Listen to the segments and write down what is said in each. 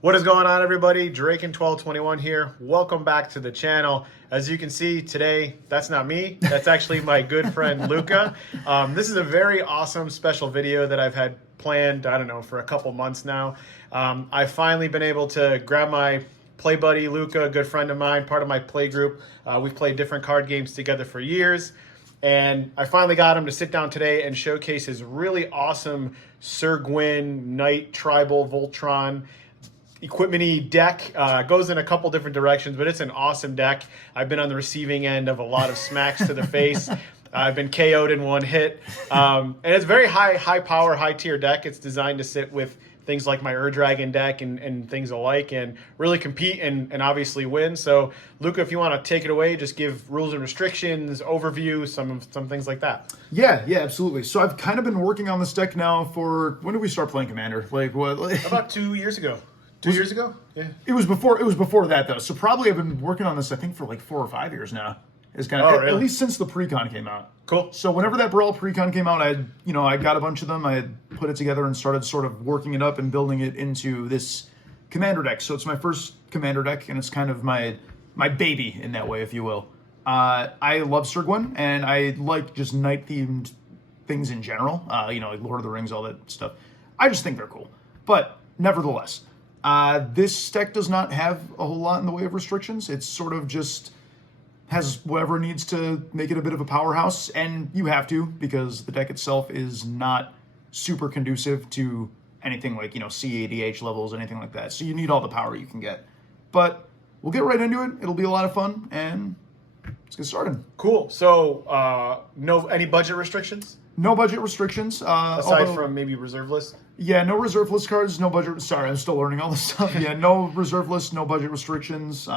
What is going on, everybody? Draken1221 here. Welcome back to the channel. As you can see today, that's not me. That's actually my good friend Luca. This is a very awesome special video that I've had planned, I don't know, for a couple months now. I've finally been able to grab my play buddy Luca, a good friend of mine, part of my play group. We've played different card games together for years. And I finally got him to sit down today and showcase his really awesome Syr Gwyn Knight Tribal Voltron equipment-y deck. Goes in a couple different directions, but it's an awesome deck. I've been on the receiving end of a lot of smacks to the face. I've been KO'd in one hit. And it's very high power, high tier deck. It's designed to sit with things like my Dragon deck and things alike and really compete and obviously win. So Luca, if you want to take it away, just give rules and restrictions, overview, some things like that. Yeah, absolutely. So I've kind of been working on this deck now for, when did we start playing Commander? Like what? About 2 years ago. 2 years ago? Yeah. It was before that though. So probably I've been working on this I think for like 4 or 5 years now. It's kind of really? At least since the precon came out. Cool. So whenever that Brawl precon came out, I got a bunch of them. I had put it together and started sort of working it up and building it into this Commander deck. So it's my first Commander deck and it's kind of my baby in that way, if you will. I love Syr Gwyn and I like just Knight themed things in general. Like Lord of the Rings, all that stuff. I just think they're cool. But nevertheless, this deck does not have a whole lot in the way of restrictions. It's sort of just has whatever it needs to make it a bit of a powerhouse, and you have to because the deck itself is not super conducive to anything like, EDH levels, anything like that. So you need all the power you can get. But we'll get right into it. It'll be a lot of fun, and let's get started. Cool. So, any budget restrictions? No budget restrictions. Aside from maybe reserve list? Yeah, no reserve list cards, no budget. Sorry, I'm still learning all this stuff. Yeah, no reserve list, no budget restrictions.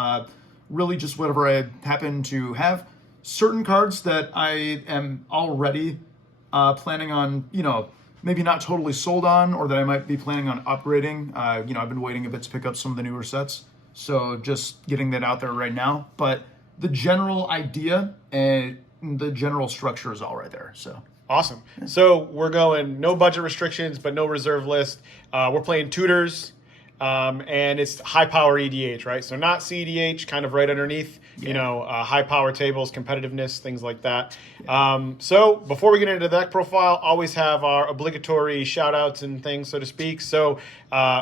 Really just whatever I happen to have. Certain cards that I am already planning on, maybe not totally sold on, or that I might be planning on upgrading. I've been waiting a bit to pick up some of the newer sets. So just getting that out there right now. But the general idea and the general structure is all right there. So. Awesome. So we're going no budget restrictions, but no reserve list. We're playing tutors, and it's high power EDH, right? So not CEDH, kind of right underneath, high power tables, competitiveness, things like that. So before we get into the deck profile, always have our obligatory shout outs and things, so to speak. So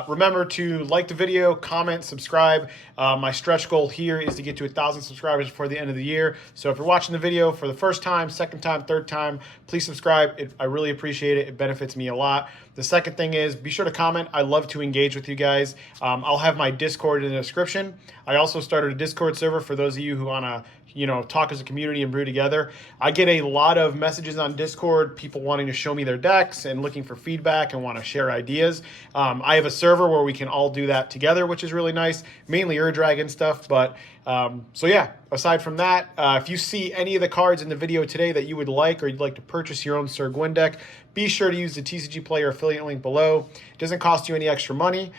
remember to like the video, comment, subscribe. My stretch goal here is to get to 1,000 subscribers before the end of the year. So if you're watching the video for the first time, second time, third time, please subscribe. I really appreciate it. It benefits me a lot. The second thing is be sure to comment. I love to engage with you guys. I'll have my Discord in the description. I also started a Discord server for those of you who want to talk as a community and brew together. I get a lot of messages on Discord, people wanting to show me their decks and looking for feedback and want to share ideas. I have a server where we can all do that together, which is really nice, mainly Dragon stuff. But so yeah, aside from that, if you see any of the cards in the video today that you would like or you'd like to purchase your own Syr Gwyn deck, be sure to use the TCG Player affiliate link below. It doesn't cost you any extra money.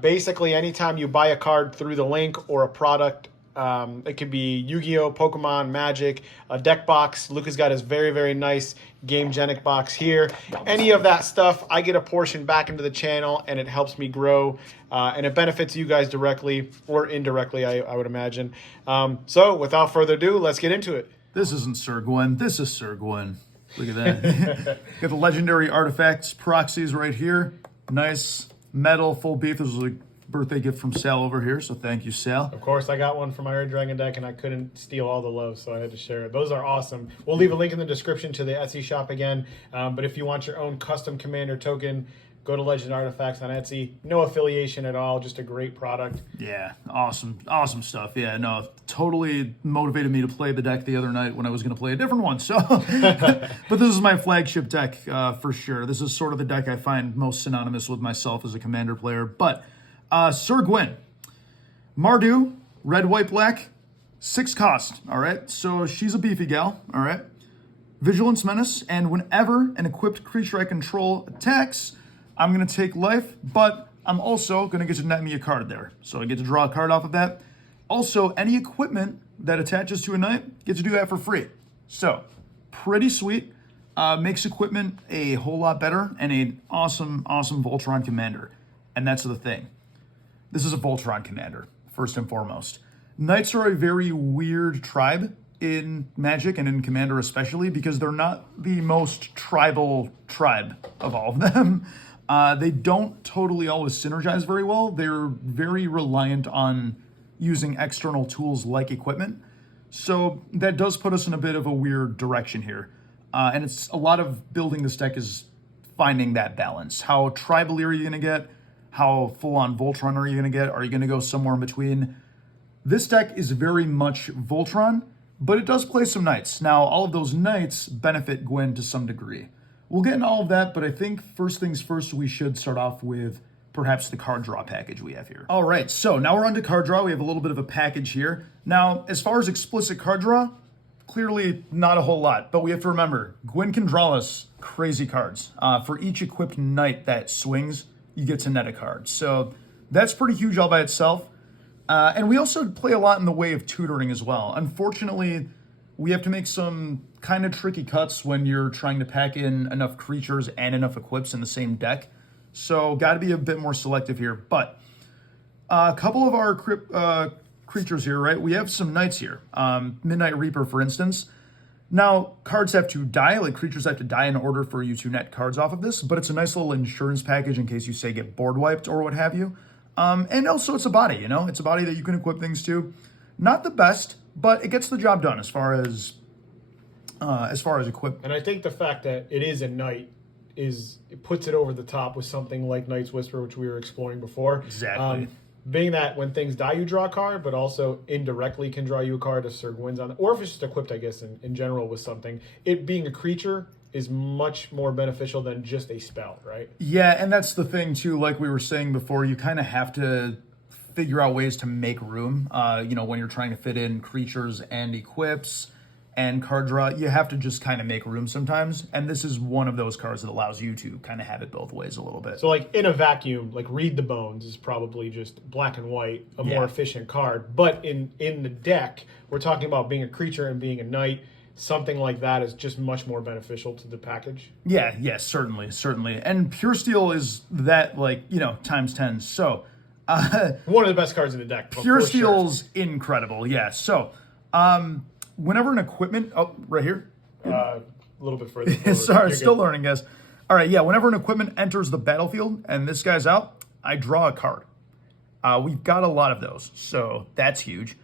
Basically, anytime you buy a card through the link or a product, it could be Yu-Gi-Oh, Pokemon, Magic, a deck box. Luca's got his very, very nice Gamegenic box here. Any of that stuff, I get a portion back into the channel, and it helps me grow, and it benefits you guys directly or indirectly, I would imagine. So without further ado, let's get into it. This isn't Syr Gwyn. This is Syr Gwyn. Look at that. Got the legendary artifacts, proxies right here. Nice metal, full beef. This was a birthday gift from Sal over here, so thank you, Sal. Of course, I got one for my Dragon deck, and I couldn't steal all the love, so I had to share it. Those are awesome. We'll leave a link in the description to the Etsy shop again, but if you want your own custom Commander token, go to Legend Artifacts on Etsy. No affiliation at all, just a great product. Yeah, awesome stuff. Yeah, no, totally motivated me to play the deck the other night when I was going to play a different one. So, but this is my flagship deck for sure. This is sort of the deck I find most synonymous with myself as a Commander player. But Syr Gwyn, Mardu, red, white, black, 6 cost. All right, so she's a beefy gal. All right, Vigilance Menace, and whenever an equipped creature I control attacks, I'm going to take life, but I'm also going to get to net me a card there. So I get to draw a card off of that. Also, any equipment that attaches to a knight, get to do that for free. So, pretty sweet. Makes equipment a whole lot better and an awesome Voltron commander. And that's the thing. this is a Voltron commander, first and foremost. Knights are a very weird tribe in Magic and in Commander especially because they're not the most tribal tribe of all of them. They don't totally always synergize very well. They're very reliant on using external tools like equipment. So that does put us in a bit of a weird direction here. And it's a lot of building this deck is finding that balance. How tribal are you going to get? How full-on Voltron are you going to get? Are you going to go somewhere in between? This deck is very much Voltron, but it does play some Knights. Now, all of those Knights benefit Gwyn to some degree. We'll get into all of that, but I think first things first, we should start off with perhaps the card draw package we have here. All right, so now we're on to card draw. We have a little bit of a package here. Now, as far as explicit card draw, clearly not a whole lot, but we have to remember, Gwyn can draw us crazy cards. For each equipped Knight that swings, you get to net a card. So that's pretty huge all by itself. And we also play a lot in the way of tutoring as well. Unfortunately, we have to make some kind of tricky cuts when you're trying to pack in enough creatures and enough equips in the same deck. So got to be a bit more selective here. But a couple of our creatures here, right? We have some Knights here. Midnight Reaper, for instance. Now, cards have to die, like creatures have to die in order for you to net cards off of this, but it's a nice little insurance package in case you, say, get board wiped or what have you. And also it's a body, you know? It's a body that you can equip things to. Not the best, but it gets the job done as far as equip. And I think the fact that it is a Knight it puts it over the top with something like Knight's Whisper, which we were exploring before. Exactly. Being that when things die, you draw a card, but also indirectly can draw you a card if Syr Gwyn's on it. Or if it's just equipped, I guess, in general with something. It being a creature is much more beneficial than just a spell, right? Yeah, and that's the thing, too. Like we were saying before, you kind of have to figure out ways to make room. When you're trying to fit in creatures and equips and card draw, you have to just kind of make room sometimes. And this is one of those cards that allows you to kind of have it both ways a little bit. So, like, in a vacuum, like, Read the Bones is probably just black and white, a more efficient card. But in the deck, we're talking about being a creature and being a Knight. Something like that is just much more beneficial to the package. Yeah, certainly. And Pure Steel is that, times 10. So, one of the best cards in the deck. Pure Steel's incredible, yeah. So, whenever an equipment... Oh, right here? A little bit further forward. Sorry, still learning, guys. All right, yeah, whenever an equipment enters the battlefield and this guy's out, I draw a card. We've got a lot of those, so that's huge.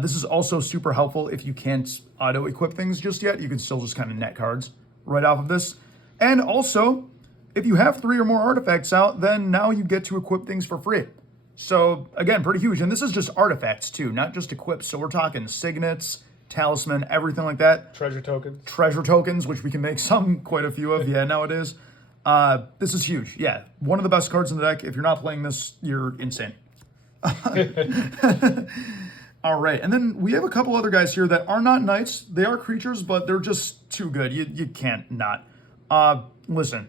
This is also super helpful if you can't auto-equip things just yet. You can still just kind of net cards right off of this. And also, if you have 3 or more artifacts out, then now you get to equip things for free. So, again, pretty huge. And this is just artifacts, too, not just equips. So we're talking signets, talisman, everything like that. Treasure tokens. Treasure tokens, which we can make quite a few of, nowadays. This is huge. Yeah, one of the best cards in the deck. If you're not playing this, you're insane. All right, and then we have a couple other guys here that are not Knights. They are creatures, but they're just too good. You can't not. Listen.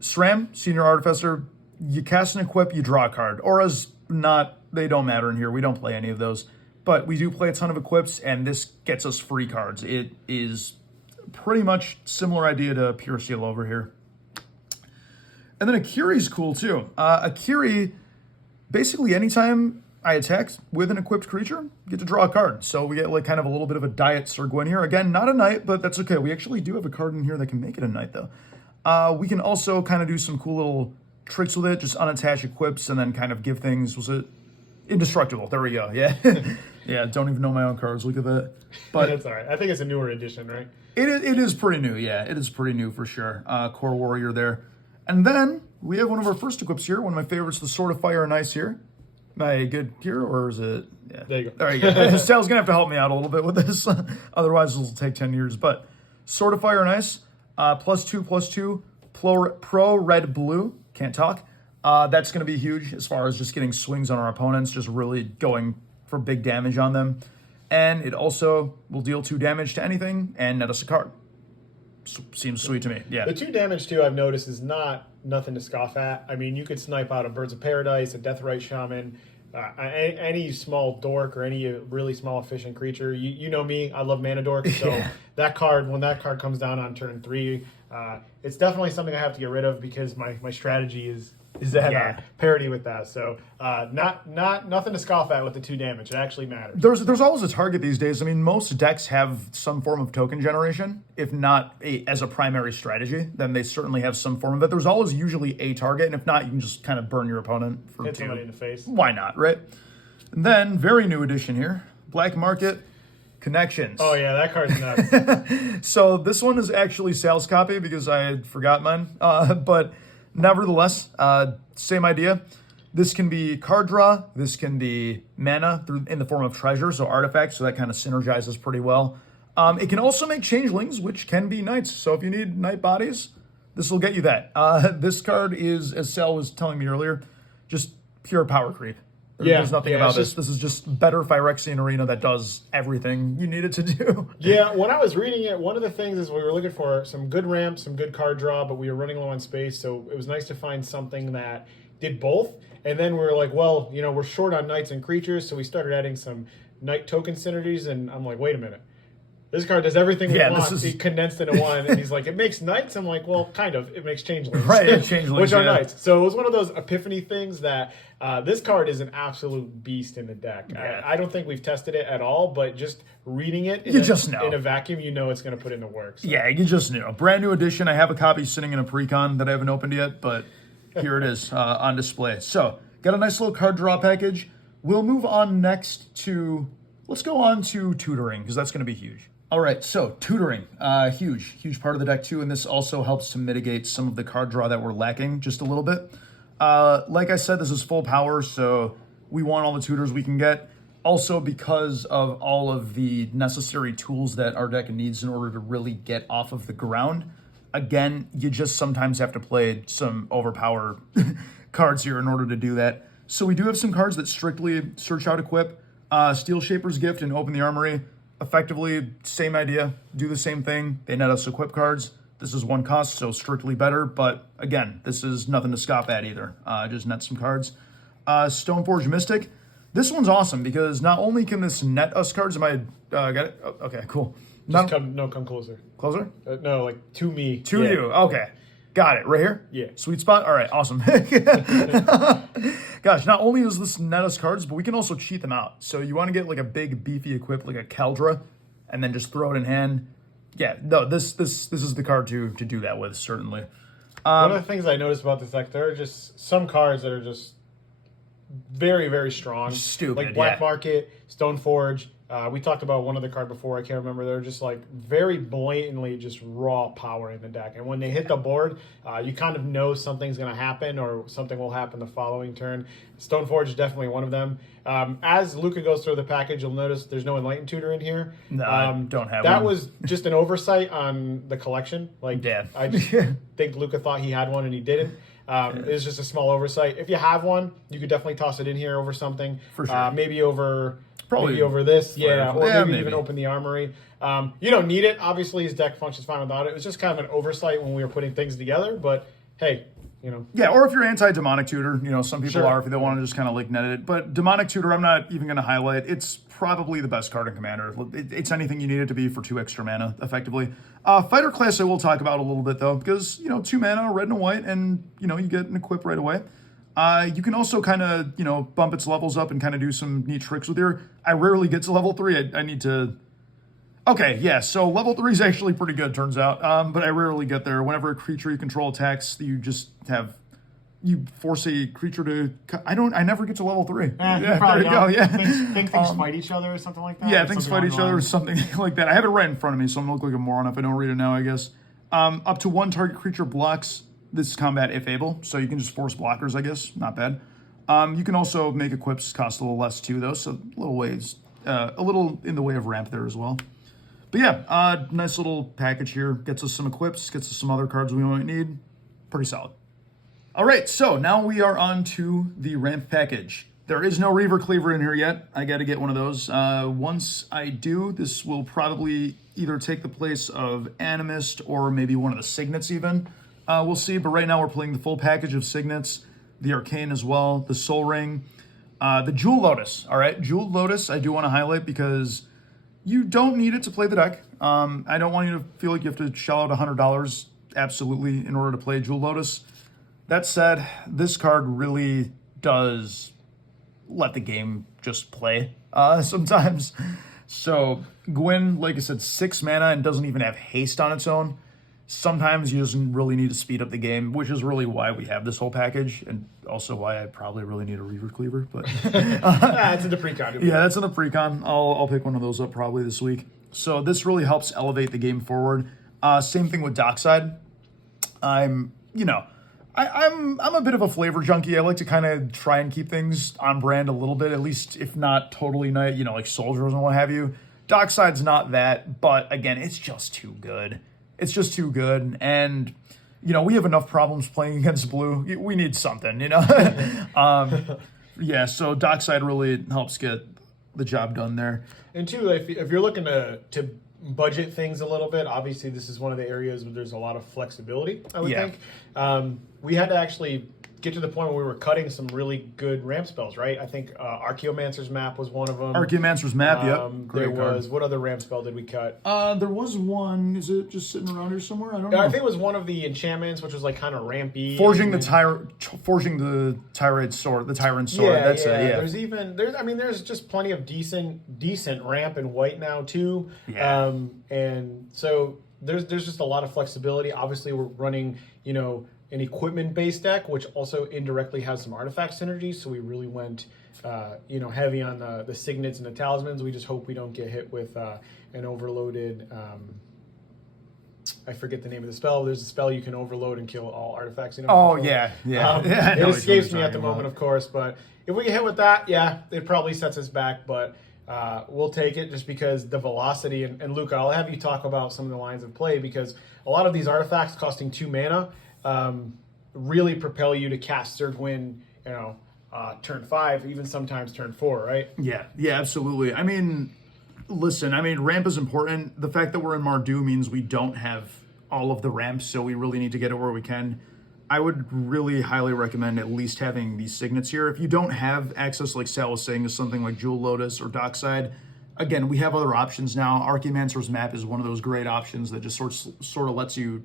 SRAM, Senior Artificer, you cast an equip, you draw a card. Auras, they don't matter in here. We don't play any of those. But we do play a ton of equips, and this gets us free cards. It is pretty much similar idea to Pure Steel over here. And then Akiri's cool, too. Akiri, basically anytime I attack with an equipped creature, get to draw a card. So we get kind of a little bit of a diet Syr Gwyn here. Again, not a Knight, but that's okay. We actually do have a card in here that can make it a Knight, though. We can also kind of do some cool little tricks with it, just unattach equips and then kind of give things, was it indestructible? There we go, yeah. Yeah, don't even know my own cards, look at that. But that's all right. I think it's a newer edition, right? It is pretty new, yeah. It is pretty new for sure. Core Warrior there. And then we have one of our first equips here, one of my favorites, the Sword of Fire and Ice here. Am I good here, or is it? Yeah. There you go. There you go. Sal's going to have to help me out a little bit with this. Otherwise, this will take 10 years. But Sword of Fire and Ice, +2/+2, pro red blue. Can't talk. That's going to be huge as far as just getting swings on our opponents, just really going for big damage on them. And it also will deal 2 damage to anything and net us a card. Seems sweet to me, yeah. The 2 damage, too, I've noticed is nothing to scoff at. I mean, you could snipe out a Birds of Paradise, a Deathrite Shaman, any small dork or any really small efficient creature. You know me, I love mana dork, so Yeah. when that card comes down on turn 3, it's definitely something I have to get rid of because my strategy is is at Yeah. parity with that. So nothing to scoff at with the 2 damage. It actually matters. There's always a target these days. I mean, most decks have some form of token generation, if not as a primary strategy. Then they certainly have some form of it. There's always usually a target, and if not, you can just kind of burn your opponent for Hit 2. somebody in the face. Why not, right? And then, very new edition here, Black Market Connections. Oh yeah, that card's nuts. So this one is actually sales copy because I had forgot mine. But nevertheless, same idea. This can be card draw. This can be mana in the form of treasure, so artifacts. So that kind of synergizes pretty well. It can also make changelings, which can be knights. So if you need knight bodies, this will get you that. This card is, as Sal was telling me earlier, just pure power creep. There's nothing about this. This is just better Phyrexian Arena that does everything you need it to do. Yeah, when I was reading it, one of the things is we were looking for some good ramps, some good card draw, but we were running low on space, so it was nice to find something that did both. And then we were like, well, we're short on knights and creatures, so we started adding some knight token synergies, and I'm like, wait a minute. This card does everything we want. He condensed into one, and he's like, it makes knights? I'm like, well, kind of. It makes changelings. Right, changelings, which are knights. So it was one of those epiphany things that this card is an absolute beast in the deck. Yeah. I don't think we've tested it at all, but just reading it in a vacuum, it's going to put in the work. So. Yeah, you just knew. Brand new edition. I have a copy sitting in a precon that I haven't opened yet, but here it is on display. So, got a nice little card draw package. We'll move on next to, let's go on to tutoring, because that's going to be huge. All right, so tutoring, huge part of the deck too, and this also helps to mitigate some of the card draw that we're lacking just a little bit. Like I said, this is full power, so we want all the tutors we can get. Also, because of all of the necessary tools that our deck needs in order to really get off of the ground, again, you just sometimes have to play some overpower cards here in order to do that. So we do have some cards that strictly search out equip, Steel Shaper's Gift and Open the Armory. Effectively, same idea, do the same thing. They net us equip cards. This is 1 cost, so strictly better. But again, this is nothing to scoff at either. Just net some cards. Stoneforge Mystic. This one's awesome because not only can this net us cards, got it? Oh, okay, cool. Come closer. Closer? No, like to me. To you, okay. Got it, right here? Yeah. Sweet spot? All right, awesome. Gosh, not only does this net us cards, but we can also cheat them out. So you want to get like a big beefy equip like a Caldra and then just throw it in hand. Yeah, no, this is the card to do that with, certainly. One of the things I noticed about this deck, there are just some cards that are just very, very strong. Stupid, like Black Market, Stoneforge. We talked about one other card before, I can't remember. They're just like very blatantly just raw power in the deck. And when they hit the board, you kind of know something's going to happen or something will happen the following turn. Stoneforge is definitely one of them. As Luca goes through the package, you'll notice there's no Enlightened Tutor in here. No, I don't have that one. was just an oversight on the collection. Like, yeah. I just think Luca thought he had one and he didn't. It was just a small oversight. If you have one, you could definitely toss it in here over something. For sure. Maybe over this, Flair. or maybe even Open the Armory. You don't need it. Obviously, his deck functions fine without it. It was just kind of an oversight when we were putting things together. But hey, Yeah, or if you're anti-demonic tutor, some people are if they want to just kind of like net it. But demonic tutor, I'm not even going to highlight. It's probably the best card in Commander. It's anything you need it to be for 2 extra mana, effectively. Fighter class I will talk about a little bit though, because 2 mana, red and a white, and you get an equip right away. You can also kind of, bump its levels up and kind of do some neat tricks with your... I rarely get to level 3. I need to... Okay, yeah, so level 3 is actually pretty good, turns out. But I rarely get there. Whenever a creature you control attacks, you just have... You force a creature to... I never get to level 3. Yeah, there you go, yeah. Think things fight each other or something like that? Yeah, things fight each other or something like that. I have it right in front of me, so I'm going to look like a moron if I don't read it now, I guess. Up to 1 target creature blocks... This is combat if able, so you can just force blockers, I guess. Not bad. You can also make equips cost a little less too, though, so a little in the way of ramp there as well. But yeah, nice little package here. Gets us some equips, gets us some other cards we might need. Pretty solid. All right, so now we are on to the ramp package. There is no Reaver Cleaver in here yet. I got to get one of those. Once I do, this will probably either take the place of Animist or maybe one of the Signets even. We'll see, but right now we're playing the full package of Signets, the Arcane as well, the Soul Ring, the Jewel Lotus. All right, Jewel Lotus I do want to highlight because you don't need it to play the deck. I don't want you to feel like you have to shell out $100 absolutely in order to play Jewel Lotus. That said, this card really does let the game just play sometimes. So Gwyn, like I said, 6 mana and doesn't even have haste on its own. Sometimes you just really need to speed up the game, which is really why we have this whole package, and also why I probably really need a Reaver Cleaver. But It's in the precon. yeah, that's in the precon. I'll pick one of those up probably this week. So this really helps elevate the game forward. Same thing with Dockside. I'm a bit of a flavor junkie. I like to kind of try and keep things on brand a little bit, at least if not totally nice, like soldiers and what have you. Dockside's not that, but again, it's just too good. It's just too good, and we have enough problems playing against blue. We need something, Yeah, so Dockside really helps get the job done there. And two, if you're looking to budget things a little bit, obviously this is one of the areas where there's a lot of flexibility, I would think. We had to actually get to the point where we were cutting some really good ramp spells, right? I think Archaeomancer's Map was one of them. Archaeomancer's Map, yep. There was, what other ramp spell did we cut? There was one, is it just sitting around here somewhere? I don't know. I think it was one of the enchantments, which was like kind of rampy. Forging the Tyrant Sword, that's it, There's just plenty of decent ramp in white now too. Yeah. And so there's just a lot of flexibility. Obviously we're running, an equipment-based deck, which also indirectly has some artifact synergies. So we really went, heavy on the signets and the talismans. We just hope we don't get hit with an overloaded. I forget the name of the spell. There's a spell you can overload and kill all artifacts. Oh yeah. It escapes me at the moment, of course. But if we get hit with that, it probably sets us back. But we'll take it just because the velocity. And Luca, I'll have you talk about some of the lines of play because a lot of these artifacts costing 2 mana. Really propel you to cast Syr Gwyn, turn 5, even sometimes turn 4, right? Yeah, absolutely. Ramp is important. The fact that we're in Mardu means we don't have all of the ramps, so we really need to get it where we can. I would really highly recommend at least having these signets here. If you don't have access, like Sal was saying, to something like Jewel Lotus or Dockside, again, we have other options now. Archaeomancer's Map is one of those great options that just sort of lets you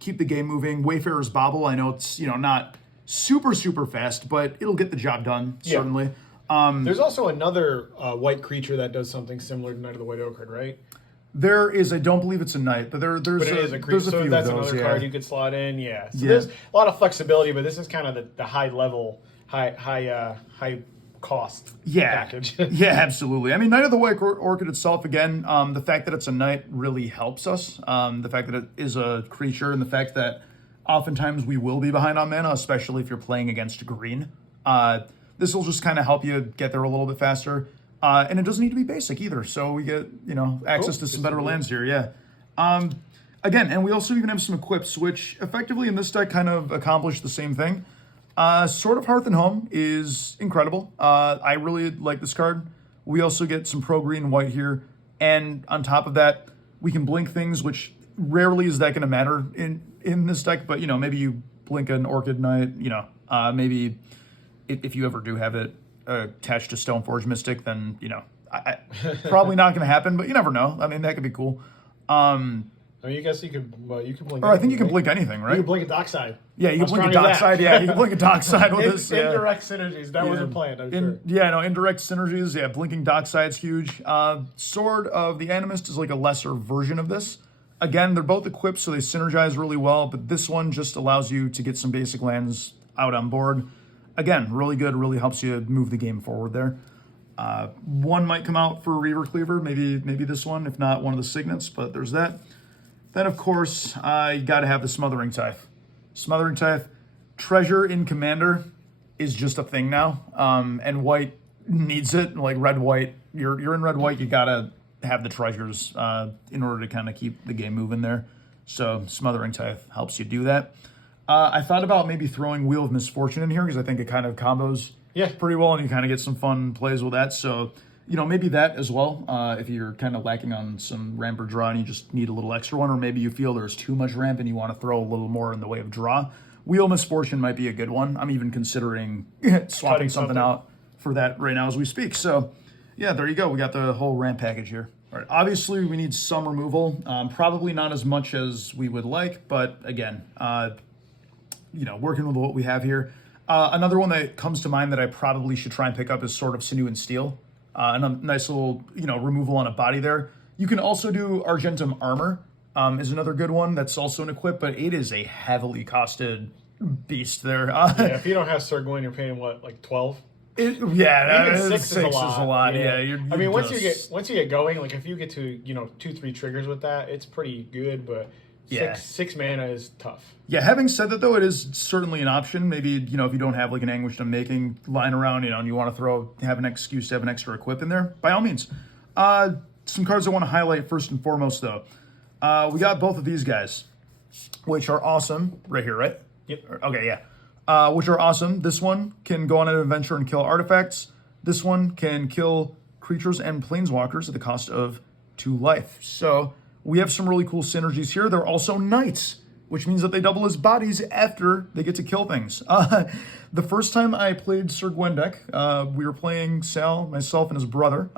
keep the game moving. Wayfarer's Bauble, I know it's not super fast, but it'll get the job done, certainly. There's also another white creature that does something similar to Knight of the White Ochre, right? There is. I don't believe it's a knight, but theast but it is a creature. So that's another card you could slot in. So there's a lot of flexibility, but this is kind of the high level, high cost package. Absolutely. Knight of the White Orchid itself, again, the fact that it's a knight really helps us. The fact that it is a creature and the fact that oftentimes we will be behind on mana, especially if you're playing against green. This will just kind of help you get there a little bit faster. And it doesn't need to be basic either. So we get, access to some better lands here. Again, and we also even have some equips, which effectively in this deck kind of accomplish the same thing. Sword of Hearth and Home is incredible. I really like this card. We also get some pro green and white here. And on top of that, we can blink things, which rarely is that going to matter in this deck. But, maybe you blink an Orchid Knight, maybe if you ever do have it attached to Stoneforge Mystic, then, probably not going to happen. But you never know. That could be cool. I guess you can blink. Or I think you can blink anything, right? You can blink a Dockside. Yeah, you can blink a Dockside. Yeah, you can blink a Dockside with this. Indirect synergies. That wasn't planned, I'm sure. Indirect synergies. Yeah, blinking Dockside's huge. Sword of the Animist is like a lesser version of this. Again, they're both equipped, so they synergize really well, but this one just allows you to get some basic lands out on board. Again, really good, really helps you move the game forward there. One might come out for Reaver Cleaver, maybe this one, if not one of the signets, but there's that. Then, of course, you got to have the Smothering Tithe. Smothering Tithe, treasure in Commander is just a thing now, and white needs it. Like red-white, you're in red-white, you got to have the treasures in order to kind of keep the game moving there. So Smothering Tithe helps you do that. I thought about maybe throwing Wheel of Misfortune in here because I think it kind of combos pretty well, and you kind of get some fun plays with that. So maybe that as well, if you're kind of lacking on some ramp or draw and you just need a little extra one, or maybe you feel there's too much ramp and you want to throw a little more in the way of draw. Wheel Misfortune might be a good one. I'm even considering swapping something out for that right now as we speak. So, there you go. We got the whole ramp package here. All right, obviously, we need some removal. Probably not as much as we would like, but again, working with what we have here. Another one that comes to mind that I probably should try and pick up is Sword of Sinew and Steel. And a nice little, removal on a body there. You can also do Argentum Armor, is another good one that's also an equip, but it is a heavily costed beast there. If you don't have Syr Gwyn, you're paying what, like 12? Even six is a lot. Yeah, I mean, once you get going, like if you get to 2-3 triggers with that, it's pretty good. But six mana is tough. Yeah. Having said that, though, it is certainly an option. Maybe if you don't have like an Anguished Unmaking lying around, and you want to have an excuse to have an extra equip in there, by all means. Some cards I want to highlight first and foremost, though. We got both of these guys, which are awesome. Right here, right? Yep. Okay, yeah. Which are awesome. This one can go on an adventure and kill artifacts. This one can kill creatures and planeswalkers at the cost of 2 life. So we have some really cool synergies here. They're also knights, which means that they double as bodies after they get to kill things. The first time I played Syr Gwyn deck, we were playing Sal, myself, and his brother.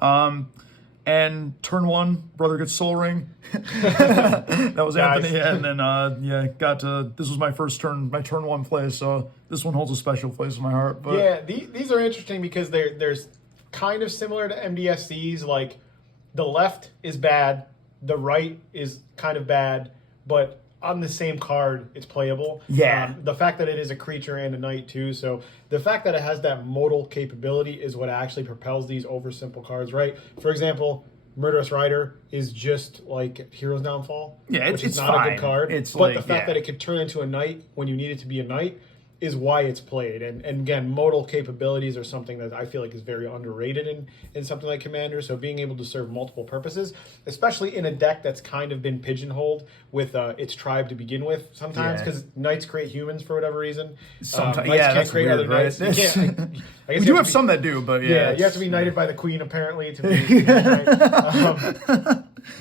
And turn 1, brother gets Soul Ring. That was nice. Anthony. And then, this was my first turn, my turn 1 play. So this one holds a special place in my heart. But yeah, these are interesting because there's kind of similar to MDSCs. Like the left is bad, the right is kind of bad, but on the same card, it's playable. Yeah. The fact that it is a creature and a knight too, so the fact that it has that modal capability is what actually propels these over simple cards, right? For example, Murderous Rider is just like Hero's Downfall. Yeah, which is it's not fine. A good card. It's but the fact that it could turn into a knight when you need it to be a knight is why it's played. And again, modal capabilities are something that I feel like is very underrated in something like Commander. So being able to serve multiple purposes, especially in a deck that's kind of been pigeonholed with its tribe to begin with sometimes, because knights create humans for whatever reason. Sometimes, knights can't that's create weird, other right? knights. We do have some that do, but you have to be knighted by the queen apparently to be.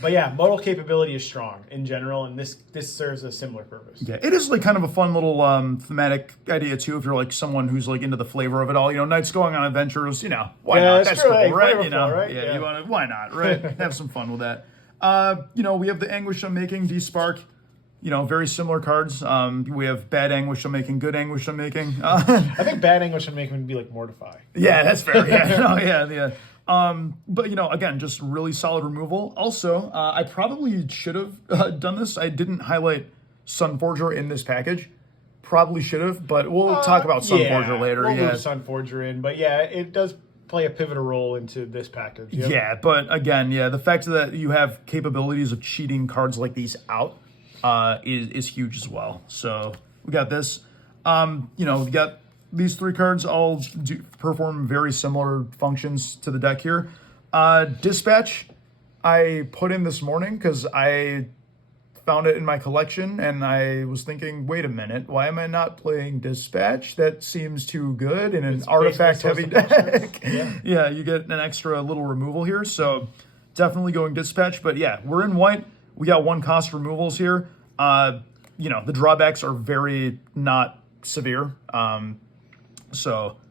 But yeah, modal capability is strong in general, and this serves a similar purpose. Yeah, it is like kind of a fun little thematic idea too. If you're like someone who's like into the flavor of it all, knights going on adventures, why not? That's true, cool, right? right? Yeah, you want to, why not, right? Have some fun with that. We have the Anguished Unmaking, D-Spark. Very similar cards. We have bad Anguished Unmaking, good Anguished Unmaking. I think bad Anguished Unmaking would be like Mortify. Yeah, that's fair. Yeah. But again, just really solid removal. Also, I probably should have done this. I didn't highlight Sunforger in this package. Probably should have, but we'll talk about Sunforger later. We'll move Sunforger in, but it does play a pivotal role into this package. Yep. Yeah, but again, the fact that you have capabilities of cheating cards like these out is huge as well. So we got this. We got these 3 cards all perform very similar functions to the deck here. Dispatch, I put in this morning because I found it in my collection, and I was thinking, wait a minute, why am I not playing Dispatch? That seems too good in an artifact-heavy deck. Yeah, you get an extra little removal here, so definitely going Dispatch. But yeah, we're in white. We got 1 cost removals here. The drawbacks are very not severe.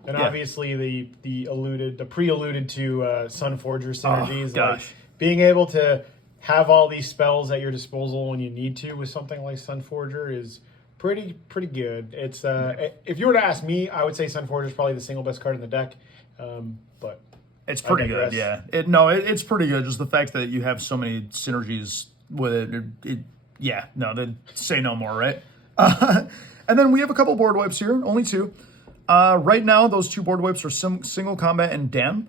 Obviously the pre-alluded to Sunforger synergies, like being able to have all these spells at your disposal when you need to with something like Sunforger is pretty good. It's if you were to ask me, I would say Sunforger is probably the single best card in the deck, but it's pretty good. Yeah, it's pretty good. Just the fact that you have so many synergies with it. Then say no more, right? And then we have a couple board wipes here, only 2. Right now, those 2 board wipes are single combat and dam.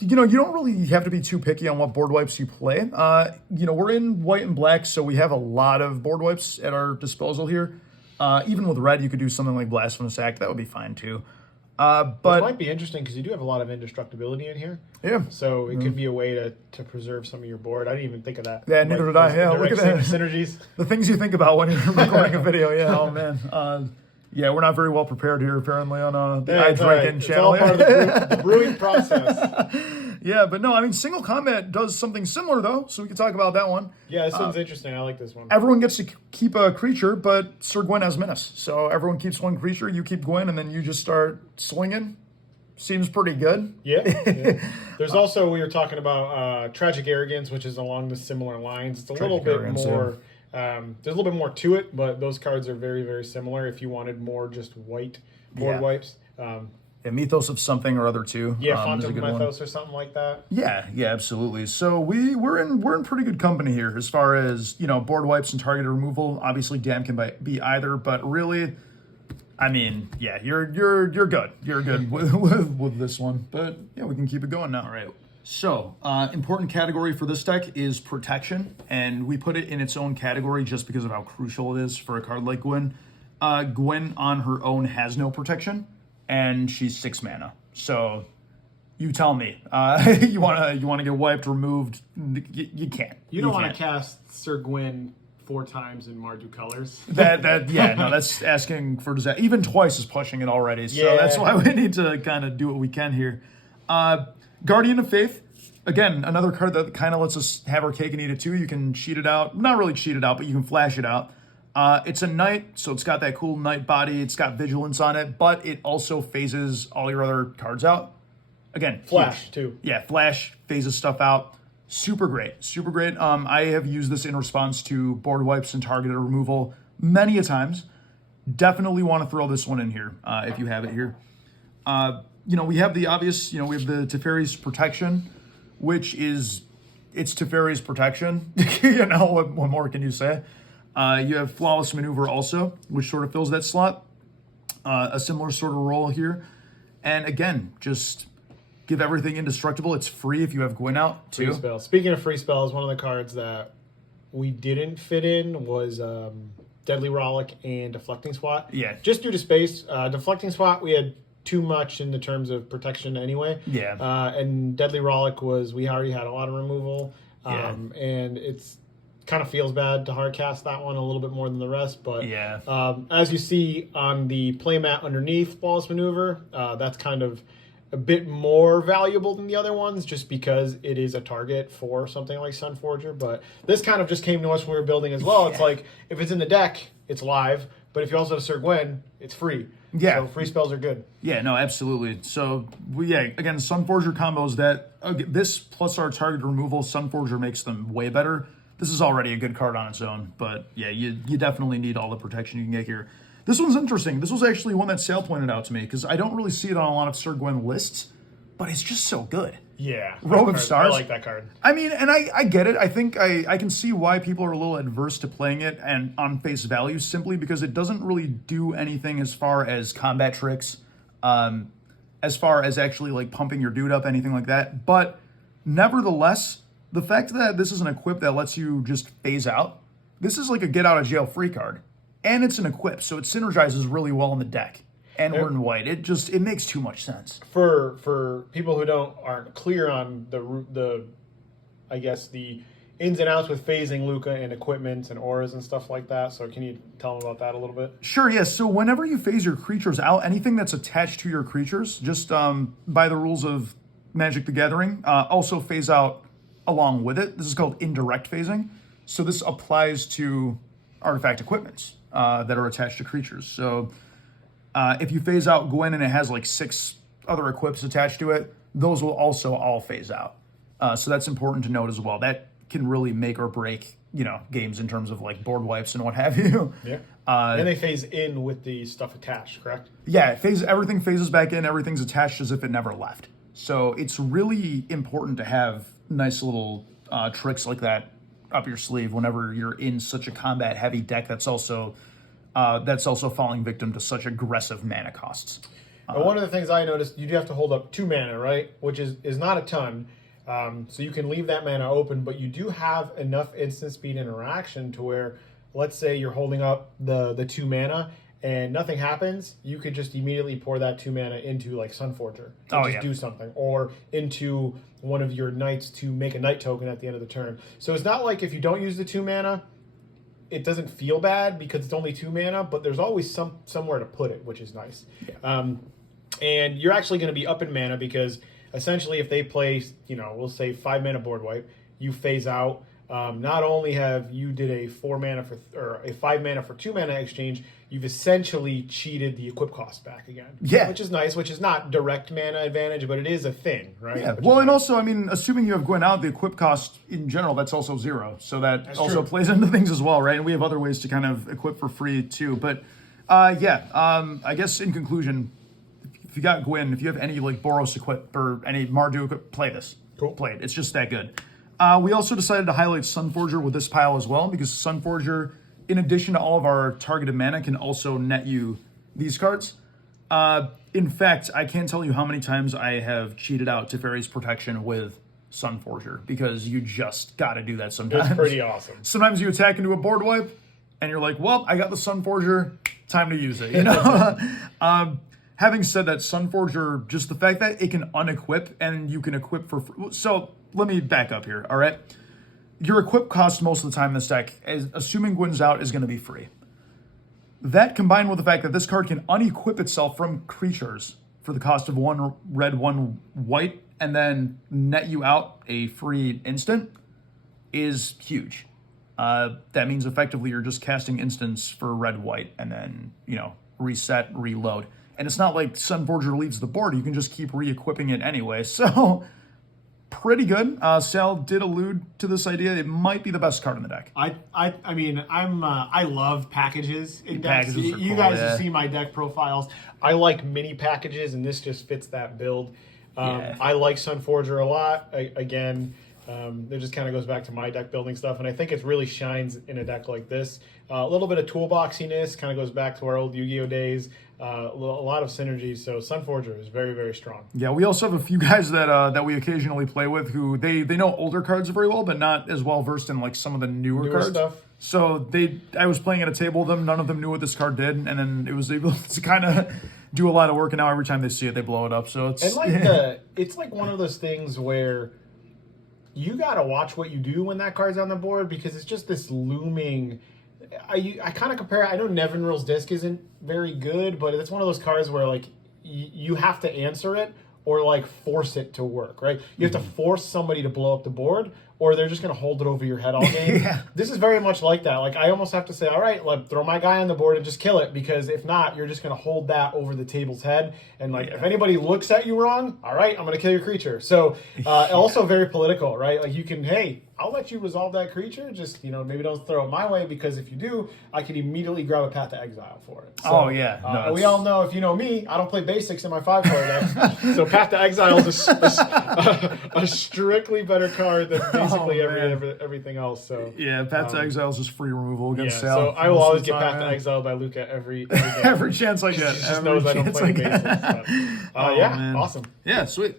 You don't really have to be too picky on what board wipes you play. We're in white and black, so we have a lot of board wipes at our disposal here. Even with red, you could do something like Blasphemous Act. That would be fine too. But it might be interesting because you do have a lot of indestructibility in here. Yeah. So it could be a way to preserve some of your board. I didn't even think of that. Yeah, neither did I. Yeah, look at that. Synergies. The things you think about when you're recording a video. Yeah. Oh man. We're not very well prepared here, apparently, on the I Drinking channel. It's all part of the brewing process. Yeah, but no, Single Combat does something similar, though, so we can talk about that one. Yeah, this one's interesting. I like this one. Everyone gets to keep a creature, but Syr Gwyn has Menace. So everyone keeps 1 creature, you keep Gwyn, and then you just start swinging. Seems pretty good. Yeah. There's also, we were talking about Tragic Arrogance, which is along the similar lines. It's a little bit more There's a little bit more to it, but those cards are very, very similar if you wanted more just white board wipes. Yeah, Mythos of something or other too. Yeah, is Font a of good one. Mythos or something like that. Yeah, absolutely. So we're in pretty good company here as far as, board wipes and targeted removal. Obviously, Dam can be either, but really, I mean, yeah, you're good. You're good with this one. But yeah, we can keep it going now. All right. So, important category for this deck is protection, and we put it in its own category just because of how crucial it is for a card like Gwyn. Gwyn on her own has no protection, and she's 6 mana. So, you tell me, you wanna get wiped, removed? You can't. You don't want to cast Syr Gwyn 4 times in Mardu colors. That's asking for disaster. Even twice is pushing it already. So that's why we need to kind of do what we can here. Guardian of Faith, again, another card that kind of lets us have our cake and eat it too. You can cheat it out. Not really cheat it out, but you can flash it out. It's a knight, so it's got that cool knight body. It's got vigilance on it, but it also phases all your other cards out. Again, Flash, huge. too. Yeah, flash phases stuff out. Super great. Super great. I have used this in response to board wipes and targeted removal many a times. Definitely want to throw this one in here if you have it here. We have the obvious, we have the Teferi's Protection, which is, it's Teferi's Protection. What more can you say? You have Flawless Maneuver also, which sort of fills that slot. A similar sort of role here. And again, just give everything indestructible. It's free if you have Gwyn out, too. Free spell. Speaking of free spells, one of the cards that we didn't fit in was Deadly Rollick and Deflecting Swat. Yeah. Just due to space. Deflecting Swat, we had too much in the terms of protection anyway. Yeah. And Deadly Rollick we already had a lot of removal. And it's kind of feels bad to hard cast that one a little bit more than the rest. But as you see on the playmat underneath Flawless Maneuver, that's kind of a bit more valuable than the other ones just because it is a target for something like Sunforger. But this kind of just came to us when we were building as well. It's like, if it's in the deck, it's live. But if you also have Syr Gwyn, it's free. Yeah. So free spells are good. Yeah, no, absolutely. So, again, Sunforger combos that, this plus our target removal, Sunforger makes them way better. This is already a good card on its own, but yeah, you definitely need all the protection you can get here. This one's interesting. This was actually one that Sale pointed out to me, because I don't really see it on a lot of Syr Gwyn lists, but it's just so good. Yeah. Rogue of Stars. I like that card. I mean, and I get it. I think I can see why people are a little adverse to playing it and on face value, simply because it doesn't really do anything as far as combat tricks, as far as actually like pumping your dude up, anything like that. But nevertheless, the fact that this is an equip that lets you just phase out, this is like a get out of jail free card. And it's an equip, so it synergizes really well in the deck. And we're in white. It makes too much sense. For people who aren't clear on the I guess the ins and outs with phasing Luca and equipment and auras and stuff like that. So can you tell them about that a little bit? Sure, yes. So whenever you phase your creatures out, anything that's attached to your creatures, just by the rules of Magic the Gathering, also phase out along with it. This is called indirect phasing. So this applies to artifact equipments that are attached to creatures. So if you phase out Gwyn and it has like 6 other equips attached to it, those will also all phase out. So that's important to note as well. That can really make or break, games in terms of like board wipes and what have you. Yeah. And they phase in with the stuff attached, correct? Yeah, everything phases back in. Everything's attached as if it never left. So it's really important to have nice little tricks like that up your sleeve whenever you're in such a combat heavy deck that's also falling victim to such aggressive mana costs. But one of the things I noticed, you do have to hold up 2 mana, right? Which is not a ton. So you can leave that mana open, but you do have enough instant speed interaction to where, let's say you're holding up the 2 mana and nothing happens, you could just immediately pour that 2 mana into like Sunforger to do something, or into one of your knights to make a knight token at the end of the turn. So it's not like if you don't use the 2 mana, it doesn't feel bad because it's only 2 mana, but there's always somewhere to put it, which is nice. Yeah. And you're actually going to be up in mana because essentially if they play, we'll say 5 mana board wipe, you phase out, not only have you did a 5 mana for 2 mana exchange, you've essentially cheated the equip cost back again. Yeah. Which is nice, which is not direct mana advantage, but it is a thing, right? Yeah. Which Well, is and nice. also, I mean, assuming you have Gwyn out, the equip cost in general, that's also 0. So that's also true. plays into things as well, right? And we have other ways to kind of equip for free too. But I guess in conclusion, if you got Gwyn, if you have any like Boros equip or any Mardu equip, play this. Cool. Play it. It's just that good. We also decided to highlight Sunforger with this pile as well, because Sunforger, in addition to all of our targeted mana, can also net you these cards. In fact, I can't tell you how many times I have cheated out Teferi's Protection with Sunforger, because you just got to do that sometimes. It's pretty awesome. Sometimes you attack into a board wipe, and you're like, well, I got the Sunforger, time to use it, you know? Having said that, Sunforger, just the fact that it can unequip and you can equip for free. So let me back up here, all right? Your equip cost most of the time in this deck, assuming Gwyn's out, is going to be free. That combined with the fact that this card can unequip itself from creatures for the cost of 1 red, 1 white, and then net you out a free instant is huge. That means effectively you're just casting instants for red, white, and then, reset, reload. And it's not like Sunforger leaves the board. You can just keep re-equipping it anyway. So, pretty good. Sal did allude to this idea. It might be the best card in the deck. I love packages in decks. Packages are You cool, guys yeah. have seen my deck profiles. I like mini packages, and this just fits that build. Yeah. I like Sunforger a lot. It just kind of goes back to my deck building stuff, and I think it really shines in a deck like this. A little bit of toolboxiness, kind of goes back to our old Yu-Gi-Oh days. A lot of synergy, so Sunforger is very, very strong. Yeah, we also have a few guys that we occasionally play with who they know older cards very well, but not as well versed in like some of the newer cards. Stuff. So I was playing at a table with them. None of them knew what this card did, and then it was able to kind of do a lot of work. And now every time they see it, they blow it up. So it's it's like one of those things where you got to watch what you do when that card's on the board, because it's just this looming. I kind of compare. I know Nevinril's Disc isn't very good, but it's one of those cards where like you have to answer it or like force it to work, right? You have to force somebody to blow up the board, or they're just going to hold it over your head all game. Yeah. This is very much like that. Like I almost have to say, all right, throw my guy on the board and just kill it, because if not, you're just going to hold that over the table's head. And like if anybody looks at you wrong, all right, I'm going to kill your creature. So also very political, right? Like you can, hey, I'll let you resolve that creature. Just, maybe don't throw it my way, because if you do, I can immediately grab a Path to Exile for it. So, Oh, yeah. No, we all know, if you know me, I don't play basics in my 5-color deck. So Path to Exile is a strictly better card than basically everything else. So yeah, Path to Exile is just free removal against Sal. so I will most of always the get time, Path to man. Exile by Luca every Every chance I get. She just Every knows I don't chance play get. basics. But, Man. awesome. Yeah, sweet.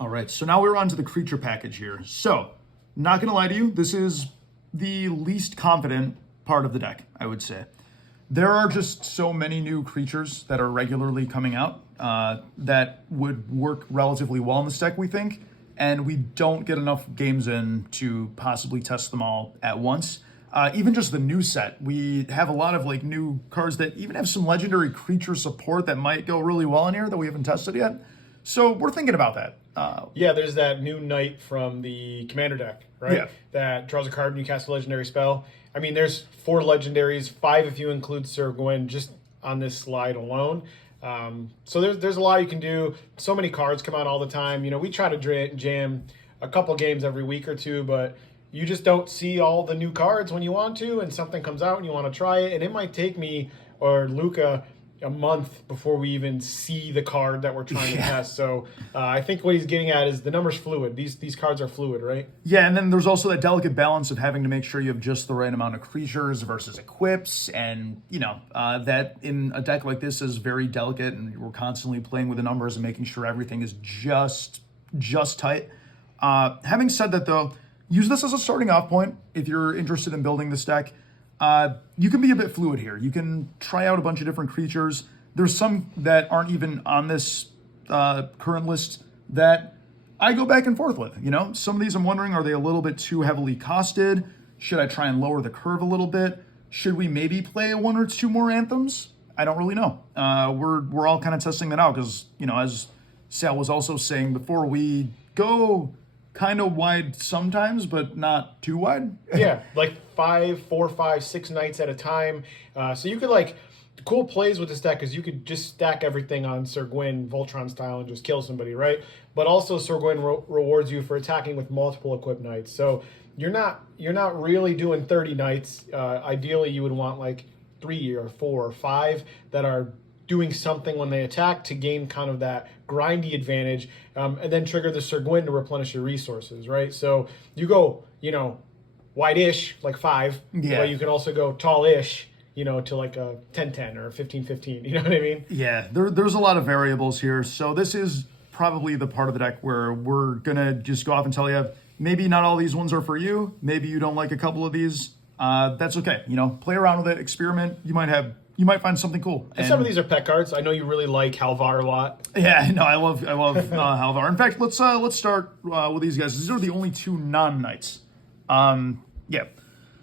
All right, so now we're on to the creature package here. So, not going to lie to you, this is the least confident part of the deck, I would say. There are just so many new creatures that are regularly coming out that would work relatively well in this deck, we think, and we don't get enough games in to possibly test them all at once. Even just the new set, we have a lot of like new cards that even have some legendary creature support that might go really well in here that we haven't tested yet. So we're thinking about that. There's that new knight from the commander deck, right? Yeah. That draws a card and you cast a legendary spell. I mean, there's 4 legendaries, 5 if you include Syr Gwyn just on this slide alone. So there's a lot you can do. So many cards come out all the time. We try to jam a couple games every week or two, but you just don't see all the new cards when you want to, and something comes out and you want to try it, and it might take me or Luca a month before we even see the card that we're trying to test. So I think what he's getting at is the number's fluid. These cards are fluid, right? Yeah, and then there's also that delicate balance of having to make sure you have just the right amount of creatures versus equips, and that in a deck like this is very delicate, and we're constantly playing with the numbers and making sure everything is just tight. Having said that, though, use this as a starting off point if you're interested in building this deck. You can be a bit fluid here. You can try out a bunch of different creatures. There's some that aren't even on this current list that I go back and forth with. Some of these I'm wondering, are they a little bit too heavily costed? Should I try and lower the curve a little bit? Should we maybe play 1 or 2 more anthems? I don't really know. We're all kind of testing that out because, as Sal was also saying, before we go kind of wide sometimes, but not too wide. Yeah, like 4, 5, 6 knights at a time. So you could like the cool plays with this deck is you could just stack everything on Syr Gwyn Voltron style and just kill somebody, right? But also Syr Gwyn rewards you for attacking with multiple equipped knights. So you're not really doing 30 knights. Ideally, you would want like 3 or 4 or 5 that are doing something when they attack to gain kind of that grindy advantage, and then trigger the Syr Gwyn to replenish your resources, right? So you go, wide-ish, like 5, Yeah. but you can also go tall-ish, to like a 10-10 or a 15-15, you know what I mean? Yeah, there's a lot of variables here. So this is probably the part of the deck where we're going to just go off and tell you, maybe not all these ones are for you. Maybe you don't like a couple of these. That's okay. Play around with it, experiment. You might find something cool. And some of these are pet cards. I know you really like Halvar a lot. Yeah, no, I love Halvar. In fact, let's start with these guys. These are the only 2 non-knights. Yeah.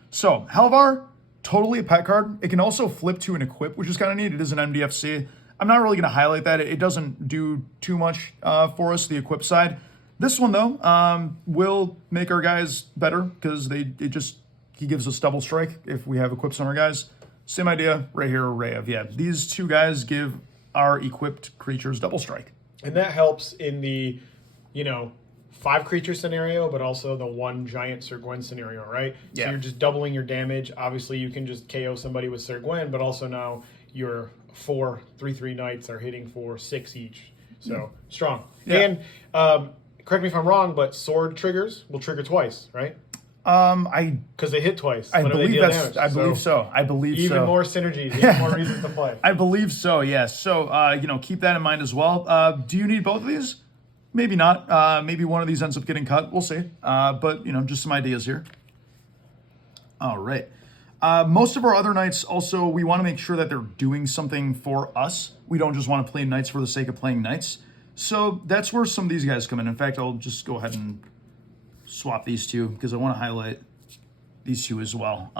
So Halvar, totally a pet card. It can also flip to an equip, which is kind of neat. It is an MDFC. I'm not really going to highlight that. It doesn't do too much for us, the equip side. This one though will make our guys better because he gives us double strike if we have equips on our guys. Same idea right here, Rayev. Yeah, these 2 guys give our equipped creatures double strike. And that helps in the, 5 creature scenario, but also the 1 giant Syr Gwyn scenario, right? Yeah. So you're just doubling your damage. Obviously, you can just KO somebody with Syr Gwyn, but also now your 4 3/3 knights are hitting for 6 each. So strong. Yeah. And correct me if I'm wrong, but sword triggers will trigger twice, right? Because they hit twice. I whenever they believe deal that's. damage. I believe so. I believe even so. more synergies, even more reasons to play. I believe so. Yes. So keep that in mind as well. Do you need both of these? Maybe not. Maybe one of these ends up getting cut. We'll see. But just some ideas here. All right. Most of our other knights also, we want to make sure that they're doing something for us. We don't just want to play knights for the sake of playing knights. So that's where some of these guys come in. In fact, I'll just go ahead and swap these 2 because I want to highlight these 2 as well.